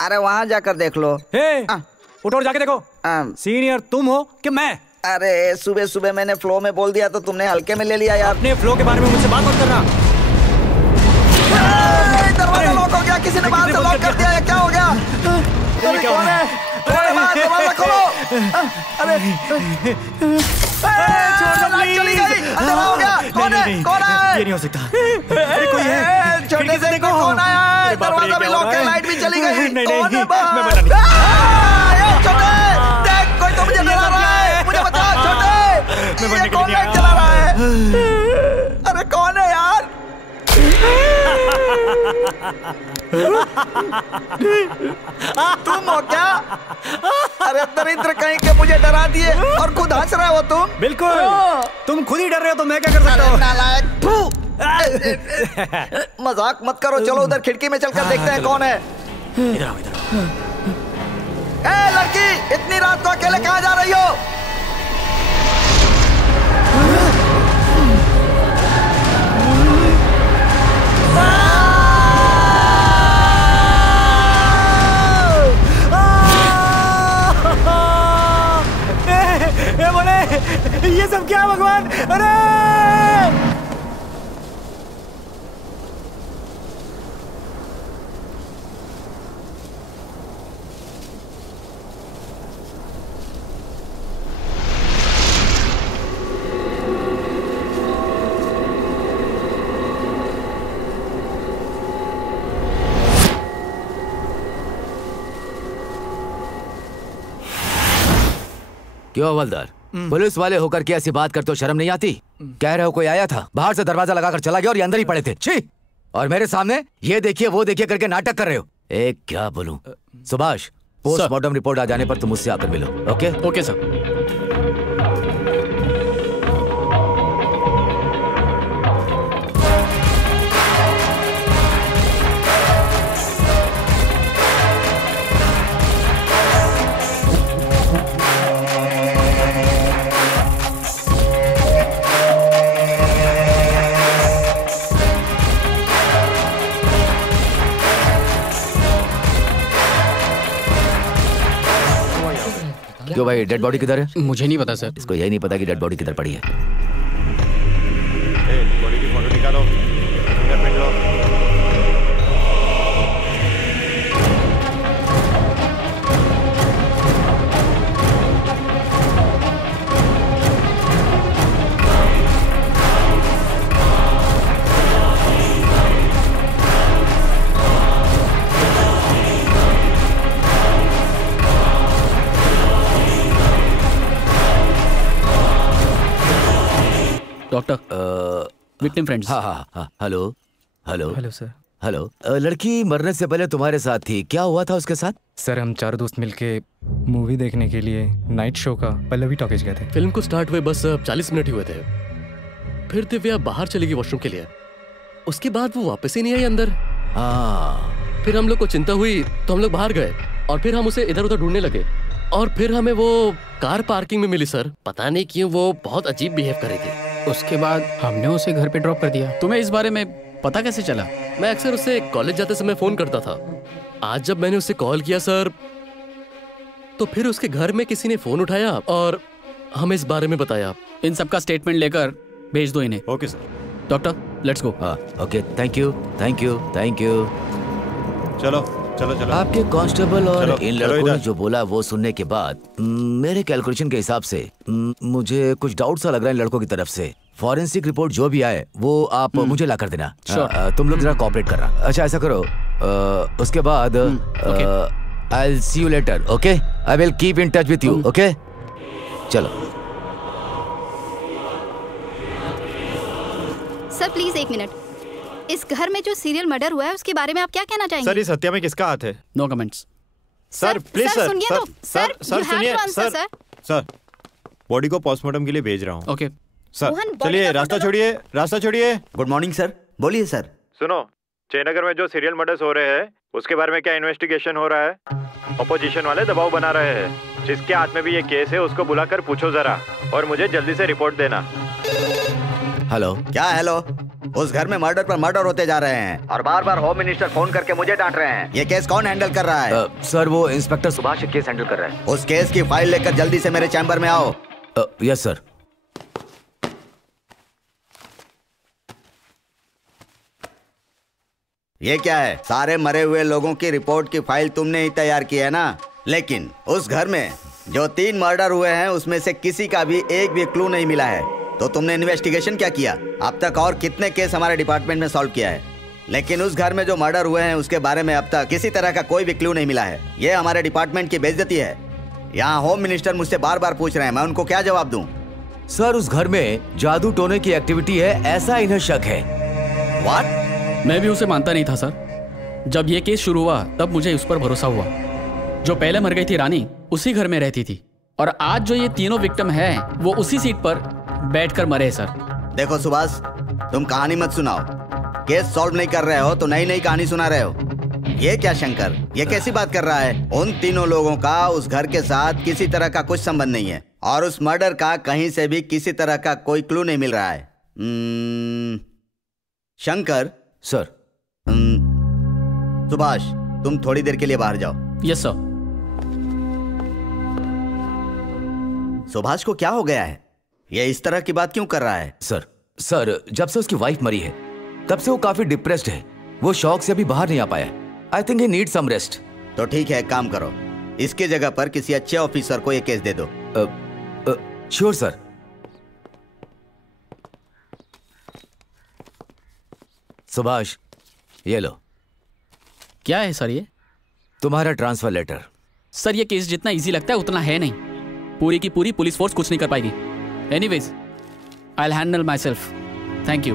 अरे वहाँ जाकर देख लो। उठो और जाके देखो। सीनियर तुम हो कि मैं? अरे सुबह सुबह मैंने फ्लो में बोल दिया तो तुमने हल्के में ले लिया यार। अपने फ्लो के बारे में मुझसे बात मत करना। दरवाजा लॉक हो गया, किसी ने बाहर से लॉक कर दिया है। क्या हो गया? कौन है? दरवाजा खोलो। अरे लाइट चली गई, अंधेरा हो गया। कौन है? कौन है? ये नहीं हो सकता। अरे कोई है? छोटे से देखो कौन आया है? दरवाजा भी लॉक है, लाइट भी चली गई। कौन है? मैं बता नहीं। छोटे देख, कोई तो मुझे डरा रहा है, मुझे बता छोटे। ये कौन लाइट चला रहा है? अरे कौन है यार? तुम हो क्या? अरे दरिद्र कहीं के, मुझे डरा दिए और खुद हंस रहे हो तुम। बिल्कुल, तुम खुद ही डर रहे हो तो मैं क्या कर सकता हूँ? नालायक। मजाक मत करो, चलो उधर खिड़की में चलकर देखते हैं कौन है। इधर आओ, इधर आओ। ए लड़की, इतनी रात को अकेले कहाँ जा रही हो? बोले ये सब क्या भगवान? अरे क्यों हवलदार, पुलिस वाले होकर के ऐसी बात करते हो शर्म नहीं आती? कह रहे हो कोई आया था, बाहर से दरवाजा लगाकर चला गया और ये अंदर ही पड़े थे। छी! और मेरे सामने ये देखिए वो देखिए करके नाटक कर रहे हो। एक क्या बोलूं? सुभाष, पोस्टमार्टम रिपोर्ट आ जाने पर तुम मुझसे आकर मिलो। ओके? Okay sir. क्यों भाई, डेड बॉडी किधर है? मुझे नहीं पता सर। इसको यही नहीं पता कि डेड बॉडी किधर पड़ी है। बॉडी की फोटो निकालो, फिंगरप्रिंट लो। Doctor, victim friends. हाँ हाँ हाँ, hello hello hello sir. Hello. लड़की मरने से पहले तुम्हारे साथ थी, क्या हुआ था उसके साथ? सर हम चारों दोस्त मिलके मूवी देखने के लिए नाइट शो का पल्लवी टॉकीज गए थे। फिल्म को स्टार्ट हुए बस 40 मिनट ही हुए थे, फिर दिव्या बाहर चली गई वॉशरूम के लिए। उसके बाद वो वापस ही नहीं आई अंदर। फिर हम लोग को चिंता हुई तो हम लोग बाहर गए और फिर हम उसे इधर उधर ढूंढने लगे और फिर हमें वो कार पार्किंग में मिली। सर पता नहीं क्यों वो बहुत अजीब बिहेव कर रही थी। उसके बाद हमने उसे घर पे ड्रॉप कर दिया। तुम्हें इस बारे में पता कैसे चला? मैं अक्सर उससे कॉलेज जाते समय फोन करता था। आज जब मैंने उसे कॉल किया सर, तो फिर उसके घर में किसी ने फोन उठाया और हमें इस बारे में बताया। इन सबका स्टेटमेंट लेकर भेज दो इन्हें। Okay sir. Doctor let's go. हाँ okay, thank you thank you thank you. चलो चलो चलो। आपके कांस्टेबल और चलो, इन चलो लड़कों ने इधर। जो बोला वो सुनने के बाद मेरे कैलकुलेशन के हिसाब से मुझे कुछ डाउट सा लग रहा है इन लड़कों की तरफ से। फॉरेंसिक रिपोर्ट जो भी आए वो आप मुझे ला कर देना। तुम लोग जरा कोऑपरेट करना। अच्छा ऐसा करो, उसके बाद I will see you later. Okay, I will keep in touch with you. Okay चलो। Sir please 1 minute. इस घर में जो सीरियल मर्डर हुआ है उसके बारे में आप क्या कहना चाहेंगे? सर इस हत्या में किसका हाथ है? No comments. Sir please sir सुनिए तो। सर सुनिए सर। सर बॉडी को पोस्टमार्टम के लिए भेज रहा हूँ। ओके सर चलिए, रास्ता छोड़िए रास्ता छोड़िए। Good morning sir. बोलिए सर। सुनो, जयनगर में जो सीरियल मर्डर्स हो रहे हैं उसके बारे में क्या इन्वेस्टिगेशन हो रहा है? ऑपोजिशन वाले दबाव बना रहे हैं। जिसके हाथ में भी ये केस है उसको बुलाकर पूछो जरा और मुझे जल्दी से रिपोर्ट देना। हेलो। क्या हेलो? उस घर में मर्डर पर मर्डर होते जा रहे हैं और बार बार होम मिनिस्टर फोन करके मुझे डांट रहे हैं। ये केस कौन हैंडल कर रहा है? सर वो इंस्पेक्टर सुभाष केस हैंडल कर रहा है। उस केस की फाइल लेकर जल्दी से मेरे चैम्बर में आओ। Yes sir. ये क्या है? सारे मरे हुए लोगों की रिपोर्ट की फाइल तुमने ही तैयार की है ना? लेकिन उस घर में जो 3 मर्डर हुए हैं उसमें से किसी का भी एक भी क्लू नहीं मिला है। तो तुमने इन्वेस्टिगेशन क्या किया? अब तक और कितने केस हमारे डिपार्टमेंट में सॉल्व किया है, लेकिन उस घर में जो मर्डर हुए हैं उसके बारे में अब तक किसी तरह का कोई भी क्लू नहीं मिला है। ये हमारे डिपार्टमेंट की बेइज्जती है। यहाँ होम मिनिस्टर मुझसे बार बार पूछ रहे हैं, मैं उनको क्या जवाब दूं? सर उस घर में जादू टोने की एक्टिविटी है ऐसा इन्हें शक है। व्हाट? मैं भी उसे मानता नहीं था सर। जब ये केस शुरू हुआ तब मुझे उस पर भरोसा हुआ। जो पहले मर गई थी रानी उसी घर में रहती थी और आज जो ये तीनों विक्टिम हैं वो उसी सीट पर बैठकर मरे सर। देखो सुभाष, तुम कहानी मत सुनाओ। केस सॉल्व नहीं कर रहे हो तो नई नई कहानी सुना रहे हो। ये क्या शंकर, ये कैसी बात कर रहा है? उन तीनों लोगों का उस घर के साथ किसी तरह का कुछ संबंध नहीं है और उस मर्डर का कहीं से भी किसी तरह का कोई क्लू नहीं मिल रहा है। शंकर। सर। सुभाष, तुम थोड़ी देर के लिए बाहर जाओ। Yes sir. सुभाष को क्या हो गया है? ये इस तरह की बात क्यों कर रहा है? सर जब से उसकी वाइफ मरी है तब से वो काफी डिप्रेस्ड है। वो शौक से अभी बाहर नहीं आ पाया। I think he need some rest. तो ठीक है, एक काम करो, इसके जगह पर किसी अच्छे ऑफिसर को ये केस दे दो। Sure sir. सुभाष ये लो। क्या है सर ये? तुम्हारा ट्रांसफर लेटर। सर ये केस जितना इजी लगता है उतना है नहीं। पूरी की पूरी पुलिस फोर्स कुछ नहीं कर पाएगी। Anyways I will handle my self. Thank you.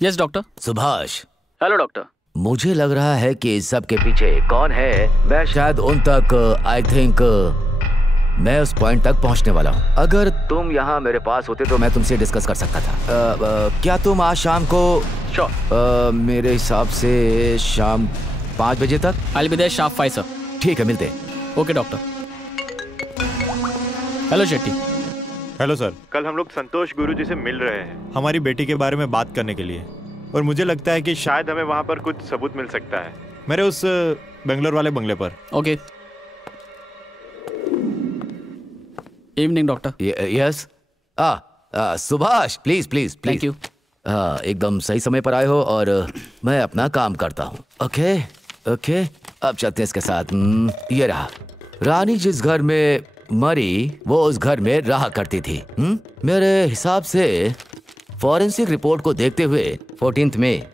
Yes doctor. Subhash. Hello doctor. मुझे लग रहा है कि इस सब के पीछे कौन है मैं शायद उन तक आई थिंक मैं उस पॉइंट तक पहुंचने वाला हूं। अगर तुम यहाँ मेरे पास होते तो मैं तुमसे डिस्कस कर सकता था। क्या तुम आज शाम को? श्योर। मेरे हिसाब से शाम 5 बजे तक। I will be there sharp 5 sir. ठीक है, मिलते हैं। Okay doctor. Hello Shetty. Hello sir. कल हम लोग संतोष गुरुजी से मिल रहे हैं हमारी बेटी के बारे में बात करने के लिए और मुझे लगता है कि शायद हमें वहाँ पर कुछ सबूत मिल सकता है मेरे उस बेंगलोर वाले बंगले पर। Okay. Evening doctor. Yes. Subhash please please please. Thank you. एकदम सही समय पर आए हो और मैं अपना काम करता हूँ। ओके ओके, अब चलते हैं इसके साथ। ये रहा। रानी जिस घर में मरी वो उस घर में रहा करती थी। मेरे हिसाब से फॉरेंसिक रिपोर्ट को देखते हुए 14 में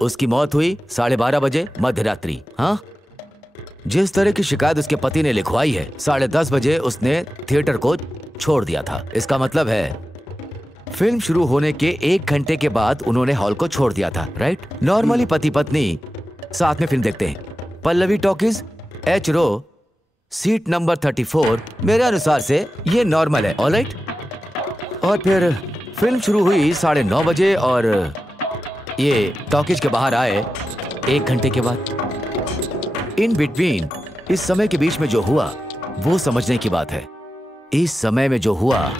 उसकी मौत हुई 12:30 बजे मध्य रात्रि। हाँ, जिस तरह की शिकायत उसके पति ने लिखवाई है, 10:30 बजे उसने थिएटर को छोड़ दिया था। इसका मतलब है फिल्म शुरू होने के 1 घंटे के बाद उन्होंने हॉल को छोड़ दिया था, राइट? नॉर्मली पति पत्नी साथ में फिल्म देखते हैं। पल्लवी टॉकीज, एच रो, सीट नंबर 34, मेरे अनुसार से ये नॉर्मल है, ऑलराइट? और फिर फिल्म शुरू हुई 9:30 बजे और ये टॉकीज के बाहर आए 1 घंटे के बाद। इन बिटवीन, इस समय के बीच में जो हुआ वो समझने की बात है। इस समय में जो हुआ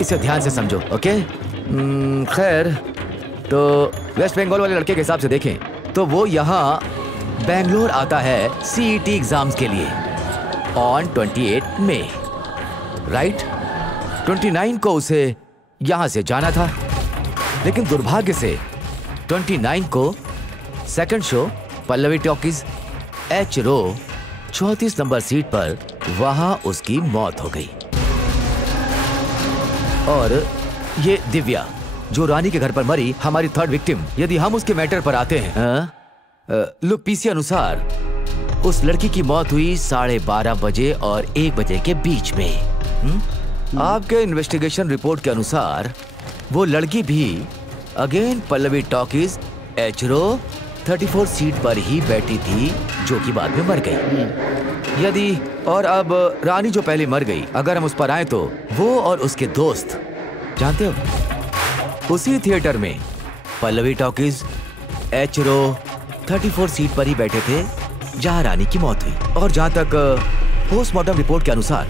इसे ध्यान से समझो, ओके? खैर, तो वेस्ट बंगाल वाले लड़के के हिसाब से देखें तो वो यहाँ बेंगलोर आता है CET एग्जाम्स के लिए ऑन 28 मई, राइट? 29 को उसे यहाँ से जाना था, लेकिन दुर्भाग्य से 29 को second show Pallavi talkies, H row, 34 number seat पर वहाँ उसकी मौत हो गई। और ये दिव्या जो रानी के घर पर मरी, हमारी थर्ड विक्टिम, यदि हम उसके मैटर पर आते हैं, लुक पीसी अनुसार उस लड़की की मौत हुई 12:30 बजे और 1 बजे के बीच में। आपके इन्वेस्टिगेशन रिपोर्ट के अनुसार वो लड़की भी again Pallavi talkies, H row, 34 seat पर ही बैठी थी, जो कि बाद में मर गई। यदि और अब रानी जो पहले मर गई, अगर हम उस पर आए तो वो और उसके दोस्त, जानते हो, उसी थिएटर में Pallavi talkies, H row, 34 seat पर ही बैठे थे जहां रानी की मौत हुई। और जहां तक पोस्टमार्टम रिपोर्ट के अनुसार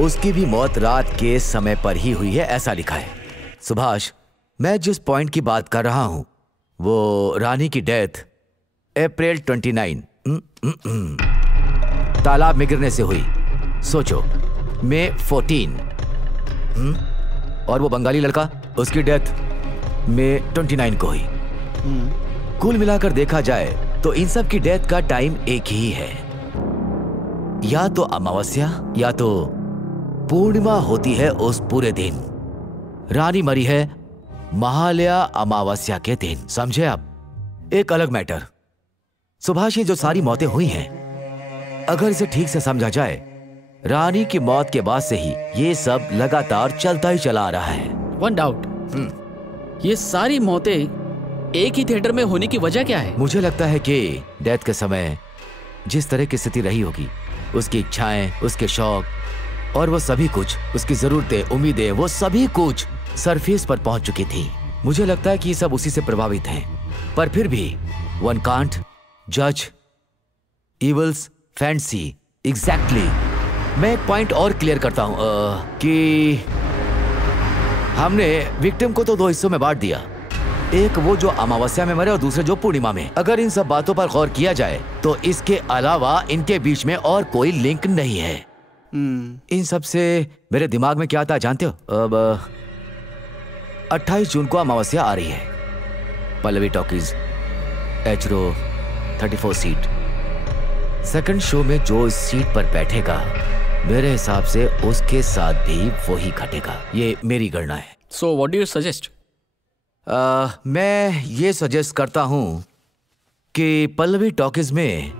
उसकी भी मौत रात के समय पर ही हुई है, ऐसा लिखा है। सुभाष, मैं जिस पॉइंट की बात कर रहा हूं वो रानी की डेथ अप्रैल 29 तालाब में गिरने से हुई। सोचो, मई 14 और वो बंगाली लड़का, उसकी डेथ मई 29 को हुई। कुल मिलाकर देखा जाए तो इन सब की डेथ का टाइम एक ही है, या तो अमावस्या या तो पूर्णिमा होती है उस पूरे दिन। रानी मरी है महालया अमावस्या के दिन, समझे आप? एक अलग मैटर, सुभाष, ये जो सारी मौतें हुई हैं, अगर इसे ठीक से समझा जाए, रानी की मौत के बाद से ही ये सब लगातार चलता ही चला आ रहा है। वन डाउट, ये सारी मौतें एक ही थिएटर में होने की वजह क्या है? मुझे लगता है कि डेथ के समय जिस तरह की स्थिति रही होगी, उसकी इच्छाएं, उसके शौक और वो सभी कुछ, उसकी जरूरतें, उम्मीदें, वो सभी कुछ सरफेस पर पहुंच चुकी थी। मुझे लगता है कि ये सब उसी से प्रभावित हैं, पर फिर भी वन कांट जज इवल्स फैंसी। एग्जैक्टली। मैं एक पॉइंट और क्लियर करता हूं कि हमने विक्टिम को तो 2 हिस्सों में बांट दिया, एक वो जो अमावस्या में मरे और दूसरे जो पूर्णिमा में। अगर इन सब बातों पर गौर किया जाए तो इसके अलावा इनके बीच में और कोई लिंक नहीं है। इन सब से मेरे दिमाग में क्या आता है जानते हो? अब 28 जून को अमावस्या आ रही है। Pallavi talkies, H row, 34 seat. Second show में जो इस सीट पर बैठेगा, मेरे हिसाब से उसके साथ भी वही घटेगा। ये मेरी गणना है। So what do you suggest? मैं ये सजेस्ट करता हूं कि पल्लवी टॉकीज में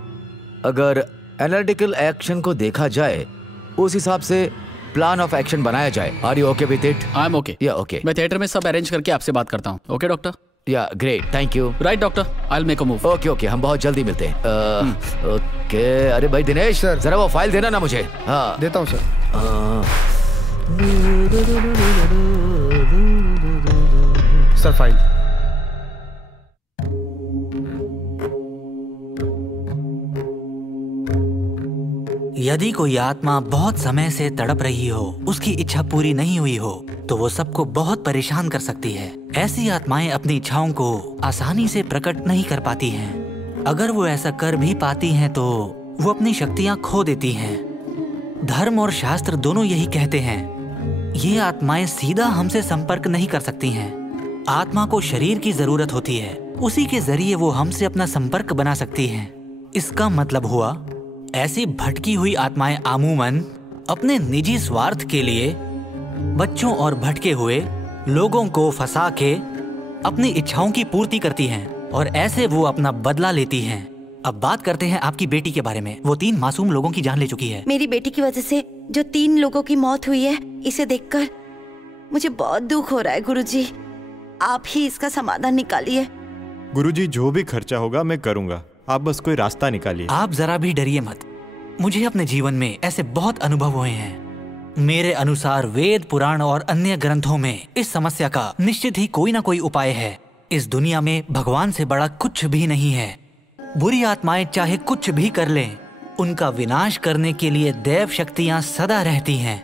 अगर एनालिटिकल एक्शन को देखा जाए, उस हिसाब से प्लान ऑफ एक्शन बनाया जाए। Are you okay with it? I am okay. Yeah okay. मैं थिएटर में सब अरेंज करके आपसे बात करता हूँ। Okay doctor? Yeah great, thank you. Right doctor, I will make a move. Okay okay, हम बहुत जल्दी मिलते हैं। ओके। अरे भाई दिनेश सर, जरा वो फाइल देना ना मुझे। हाँ देता हूँ सर। Sir file. यदि कोई आत्मा बहुत समय से तड़प रही हो, उसकी इच्छा पूरी नहीं हुई हो, तो वो सबको बहुत परेशान कर सकती है। ऐसी आत्माएं अपनी इच्छाओं को आसानी से प्रकट नहीं कर पाती हैं। अगर वो ऐसा कर भी पाती हैं तो वो अपनी शक्तियां खो देती हैं। धर्म और शास्त्र दोनों यही कहते हैं, ये आत्माएं सीधा हमसे संपर्क नहीं कर सकती हैं। आत्मा को शरीर की जरूरत होती है, उसी के जरिए वो हमसे अपना संपर्क बना सकती हैं। इसका मतलब हुआ, ऐसी भटकी हुई आत्माएं अमूमन अपने निजी स्वार्थ के लिए बच्चों और भटके हुए लोगों को फंसा के अपनी इच्छाओं की पूर्ति करती हैं, और ऐसे वो अपना बदला लेती हैं। अब बात करते हैं आपकी बेटी के बारे में। वो 3 मासूम लोगों की जान ले चुकी है। मेरी बेटी की वजह से जो 3 लोगों की मौत हुई है, इसे देखकर मुझे बहुत दुख हो रहा है गुरुजी। आप ही इसका समाधान निकालिए। गुरुजी, जो भी खर्चा होगा मैं करूंगा, आप बस कोई रास्ता निकालिए। आप जरा भी डरिए मत। मुझे अपने जीवन में ऐसे बहुत अनुभव हुए हैं। मेरे अनुसार वेद, पुराण और अन्य ग्रंथों में इस समस्या का निश्चित ही कोई ना कोई उपाय है। इस दुनिया में भगवान से बड़ा कुछ भी नहीं है। बुरी आत्माएं चाहे कुछ भी कर लें, उनका विनाश करने के लिए दैव शक्तियां सदा रहती हैं।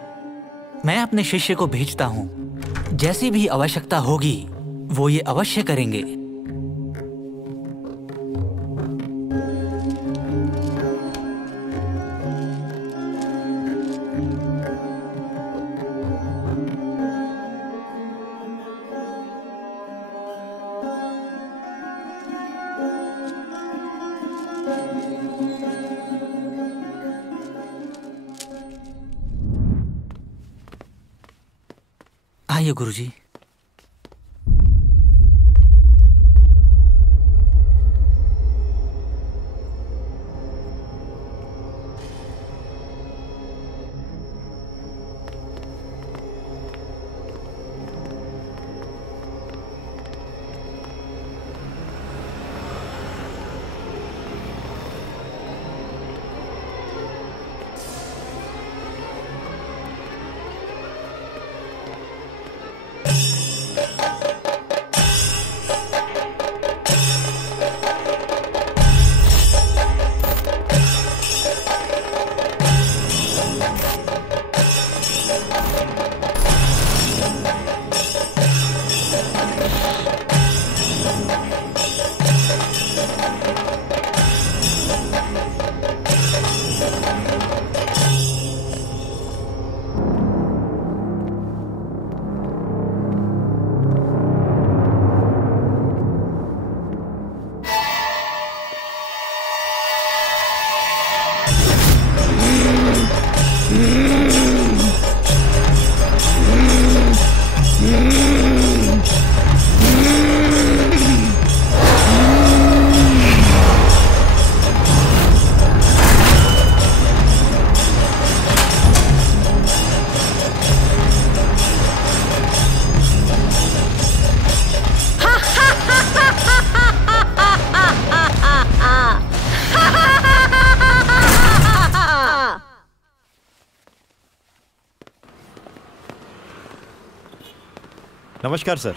मैं अपने शिष्य को भेजता हूँ, जैसी भी आवश्यकता होगी वो ये अवश्य करेंगे। आइए गुरुजी। नमस्कार सर।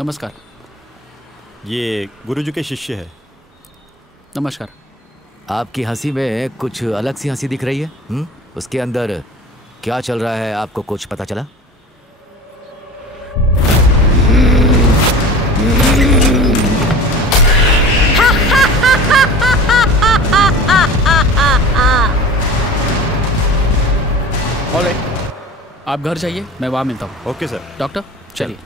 नमस्कार। ये गुरुजी के शिष्य है। नमस्कार। आपकी हंसी में कुछ अलग सी हंसी दिख रही है। उसके अंदर क्या चल रहा है, आपको कुछ पता चला? ऑलराइट, आप घर जाइए, मैं वहां मिलता हूँ। Okay sir. डॉक्टर चलिए।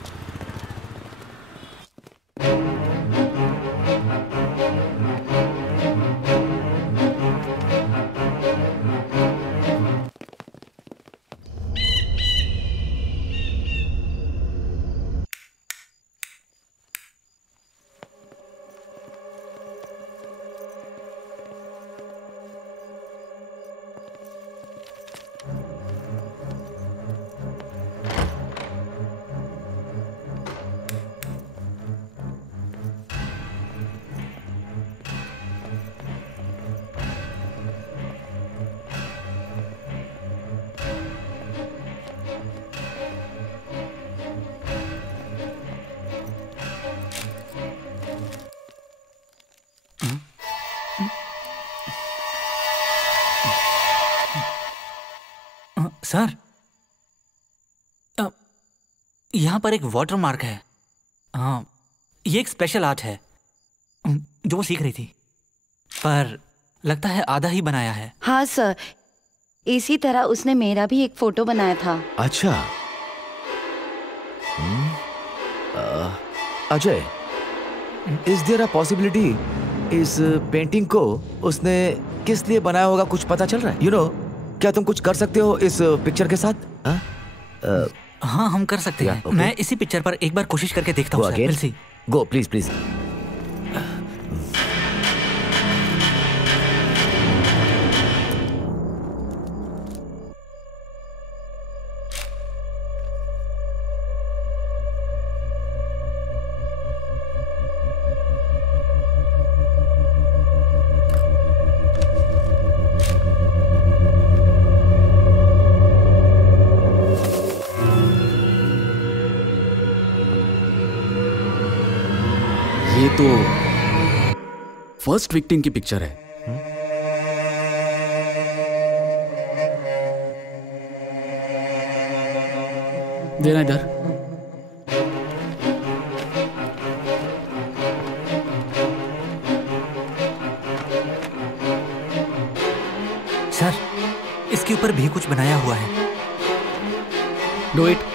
सर, यहाँ पर एक वाटर मार्क है। हाँ, ये एक स्पेशल आर्ट है जो वो सीख रही थी, पर लगता है आधा ही बनाया है। हाँ सर, इसी तरह उसने मेरा भी एक फोटो बनाया था। अच्छा। Ajay, is there a possibility इस पेंटिंग को उसने किस लिए बनाया होगा, कुछ पता चल रहा है? यू नो, क्या तुम कुछ कर सकते हो इस पिक्चर के साथ? हाँ, हम कर सकते हैं। मैं इसी पिक्चर पर एक बार कोशिश करके देखता हूँ। Go please please. तो फर्स्ट विक्टिम की पिक्चर है। देना इधर। सर, इसके ऊपर भी कुछ बनाया हुआ है। Do it.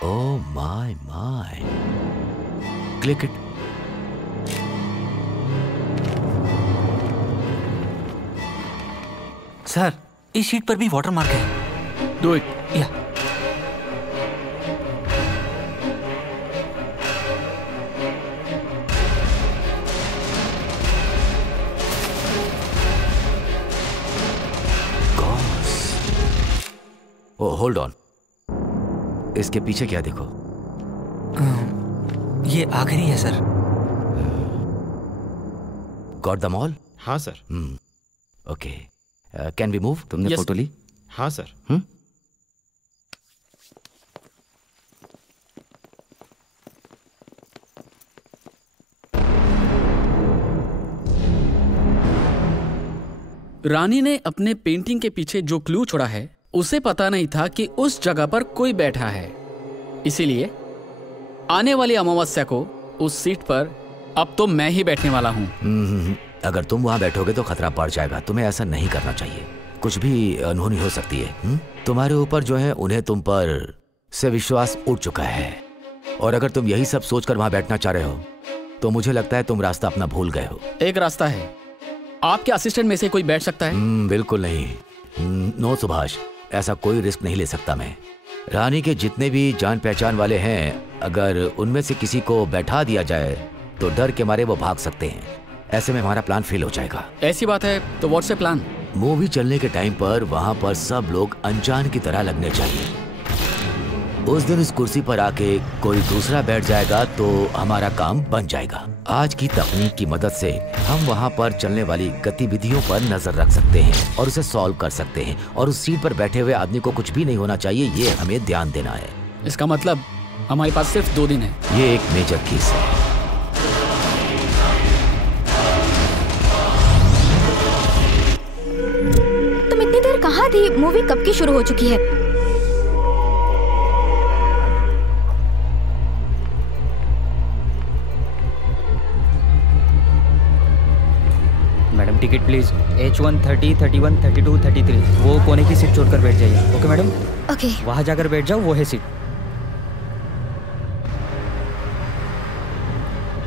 Oh my. Click it. Sir, इस शीट पर भी वाटर मार्क है। Do it. या। Oh, hold on. इसके पीछे क्या देखो? ये आखिरी है सर। Got them all? हाँ sir. Okay. Can we move? तुमने फोटो ली? हाँ सर। रानी ने अपने पेंटिंग के पीछे जो क्लू छोड़ा है उसे पता नहीं था कि उस जगह पर कोई बैठा है, इसीलिए आने वाली अमावस्या को उस सीट पर अब तो मैं ही बैठने वाला हूँ। अगर तुम वहां बैठोगे तो खतरा बढ़ जाएगा। तुम्हें ऐसा नहीं करना चाहिए। कुछ भी अनहोनी हो सकती है। तुम्हारे ऊपर जो है उन्हें तुम पर से विश्वास उठ चुका है, और अगर तुम यही सब सोचकर वहां बैठना चाह रहे हो तो मुझे लगता है तुम रास्ता अपना भूल गए हो। एक रास्ता है। आपके असिस्टेंट में से कोई बैठ सकता है? बिल्कुल नहीं। नो सुभाष, ऐसा कोई रिस्क नहीं ले सकता मैं। रानी के जितने भी जान पहचान वाले हैं, अगर उनमें से किसी को बैठा दिया जाए तो डर के मारे वो भाग सकते हैं। ऐसे में हमारा प्लान फेल हो जाएगा। ऐसी बात है तो व्हाट्स प्लान? मूवी चलने के टाइम पर वहां पर सब लोग अनजान की तरह लगने चाहिए। उस दिन इस कुर्सी पर आके कोई दूसरा बैठ जाएगा तो हमारा काम बन जाएगा। आज की तकनीक की मदद से हम वहां पर चलने वाली गतिविधियों पर नजर रख सकते हैं और उसे सॉल्व कर सकते हैं, और उस सीट पर बैठे हुए आदमी को कुछ भी नहीं होना चाहिए, ये हमें ध्यान देना है। इसका मतलब हमारे पास सिर्फ 2 दिन है। ये एक मेजर केस है। तुम इतनी देर कहाँ थी? मूवी कब की शुरू हो चुकी है? Madam ticket please. H1 30 31 32 33 वो कोने की सीट छोड़कर बैठ जाइए। Okay madam? ओके। वहां जाकर बैठ जाओ, वो है सीट।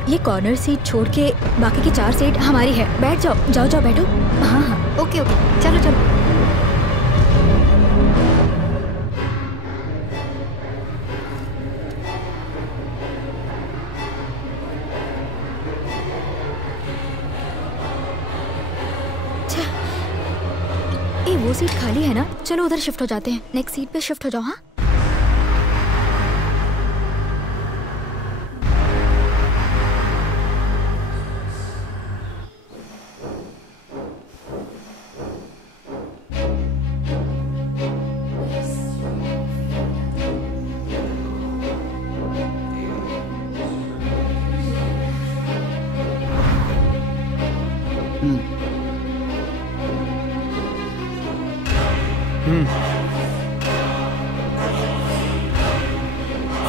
ये कॉर्नर सीट छोड़ के बाकी की 4 सीट हमारी है। बैठ जाओ, जाओ जाओ बैठो। हाँ हाँ ओके ओके, चलो चलो। वो सीट खाली है ना, चलो उधर शिफ्ट हो जाते हैं। नेक्स्ट सीट पे शिफ्ट हो जाओ। हाँ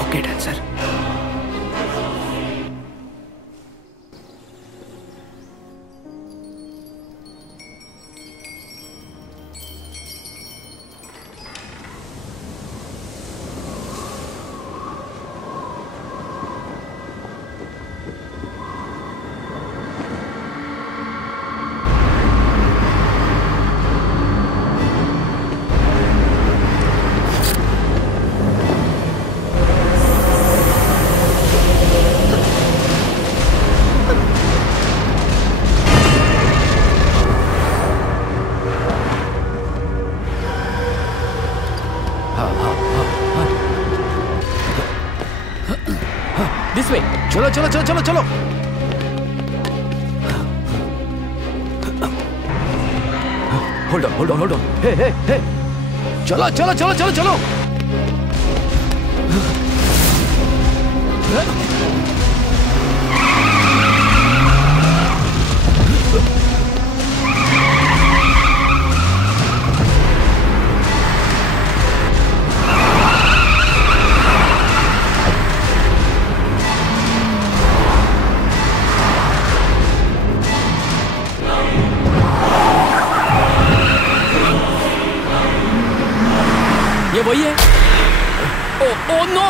ओके डांसर। चलो चलो चलो। Hold on hold on hold on. Hey hey hey, चलो चलो चलो चलो चलो। ये वही है। Oh no!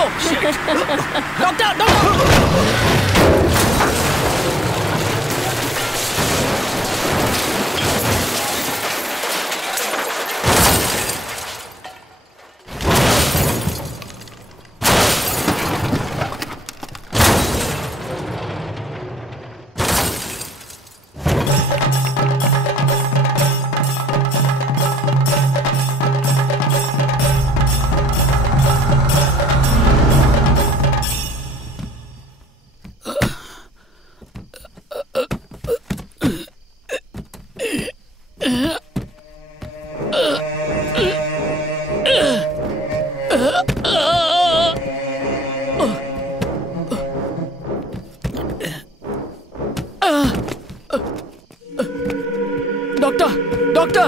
Doctor doctor!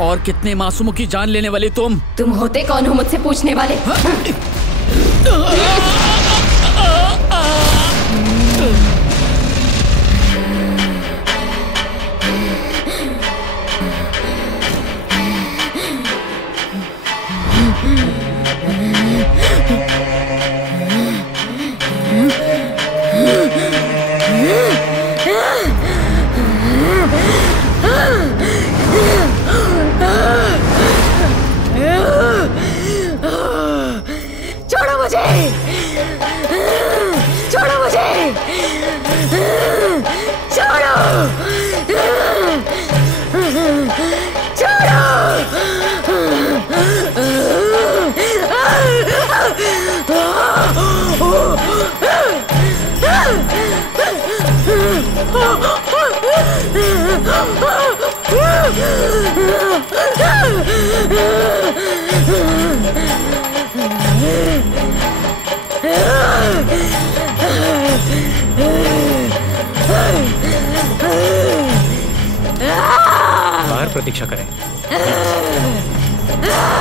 और कितने मासूमों की जान लेने वाली तुम होते कौन हो मुझसे पूछने वाले? बाहर प्रतीक्षा करें। Ah!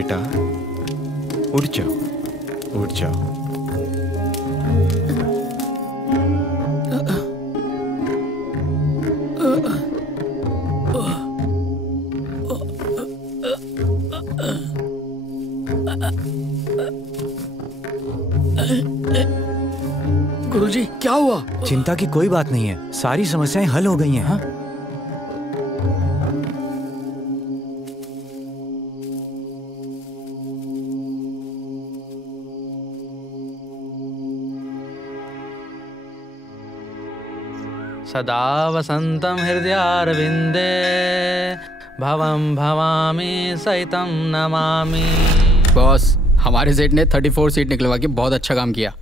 बेटा, उठ जाओ, उठ जाओ। गुरुजी, क्या हुआ? चिंता की कोई बात नहीं है, सारी समस्याएं हल हो गई हैं। हाँ? सदा वसंतम हृदयारविंदे भवम भवामी सहितम नमामि। बॉस, हमारे सेठ ने 34 सीट निकलवा के बहुत अच्छा काम किया।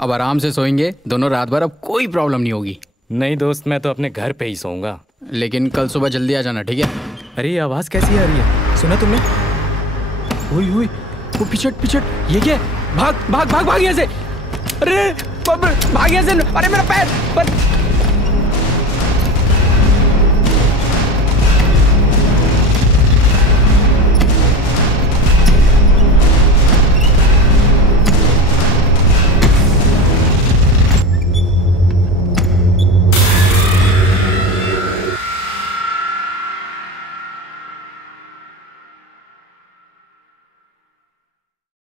अब आराम से सोएंगे दोनों रात भर, अब कोई प्रॉब्लम नहीं होगी। नहीं दोस्त, मैं तो अपने घर पे ही सोऊंगा। लेकिन कल सुबह जल्दी आ जाना, ठीक है? अरे ये आवाज कैसी आ रही है? सुना तुमने? हुई हुई, वो पिछट पिछट, ये क्या? भाग भाग भाग भाग यहाँ से! अरे भाग यहाँ से! अरे मेरा पैर!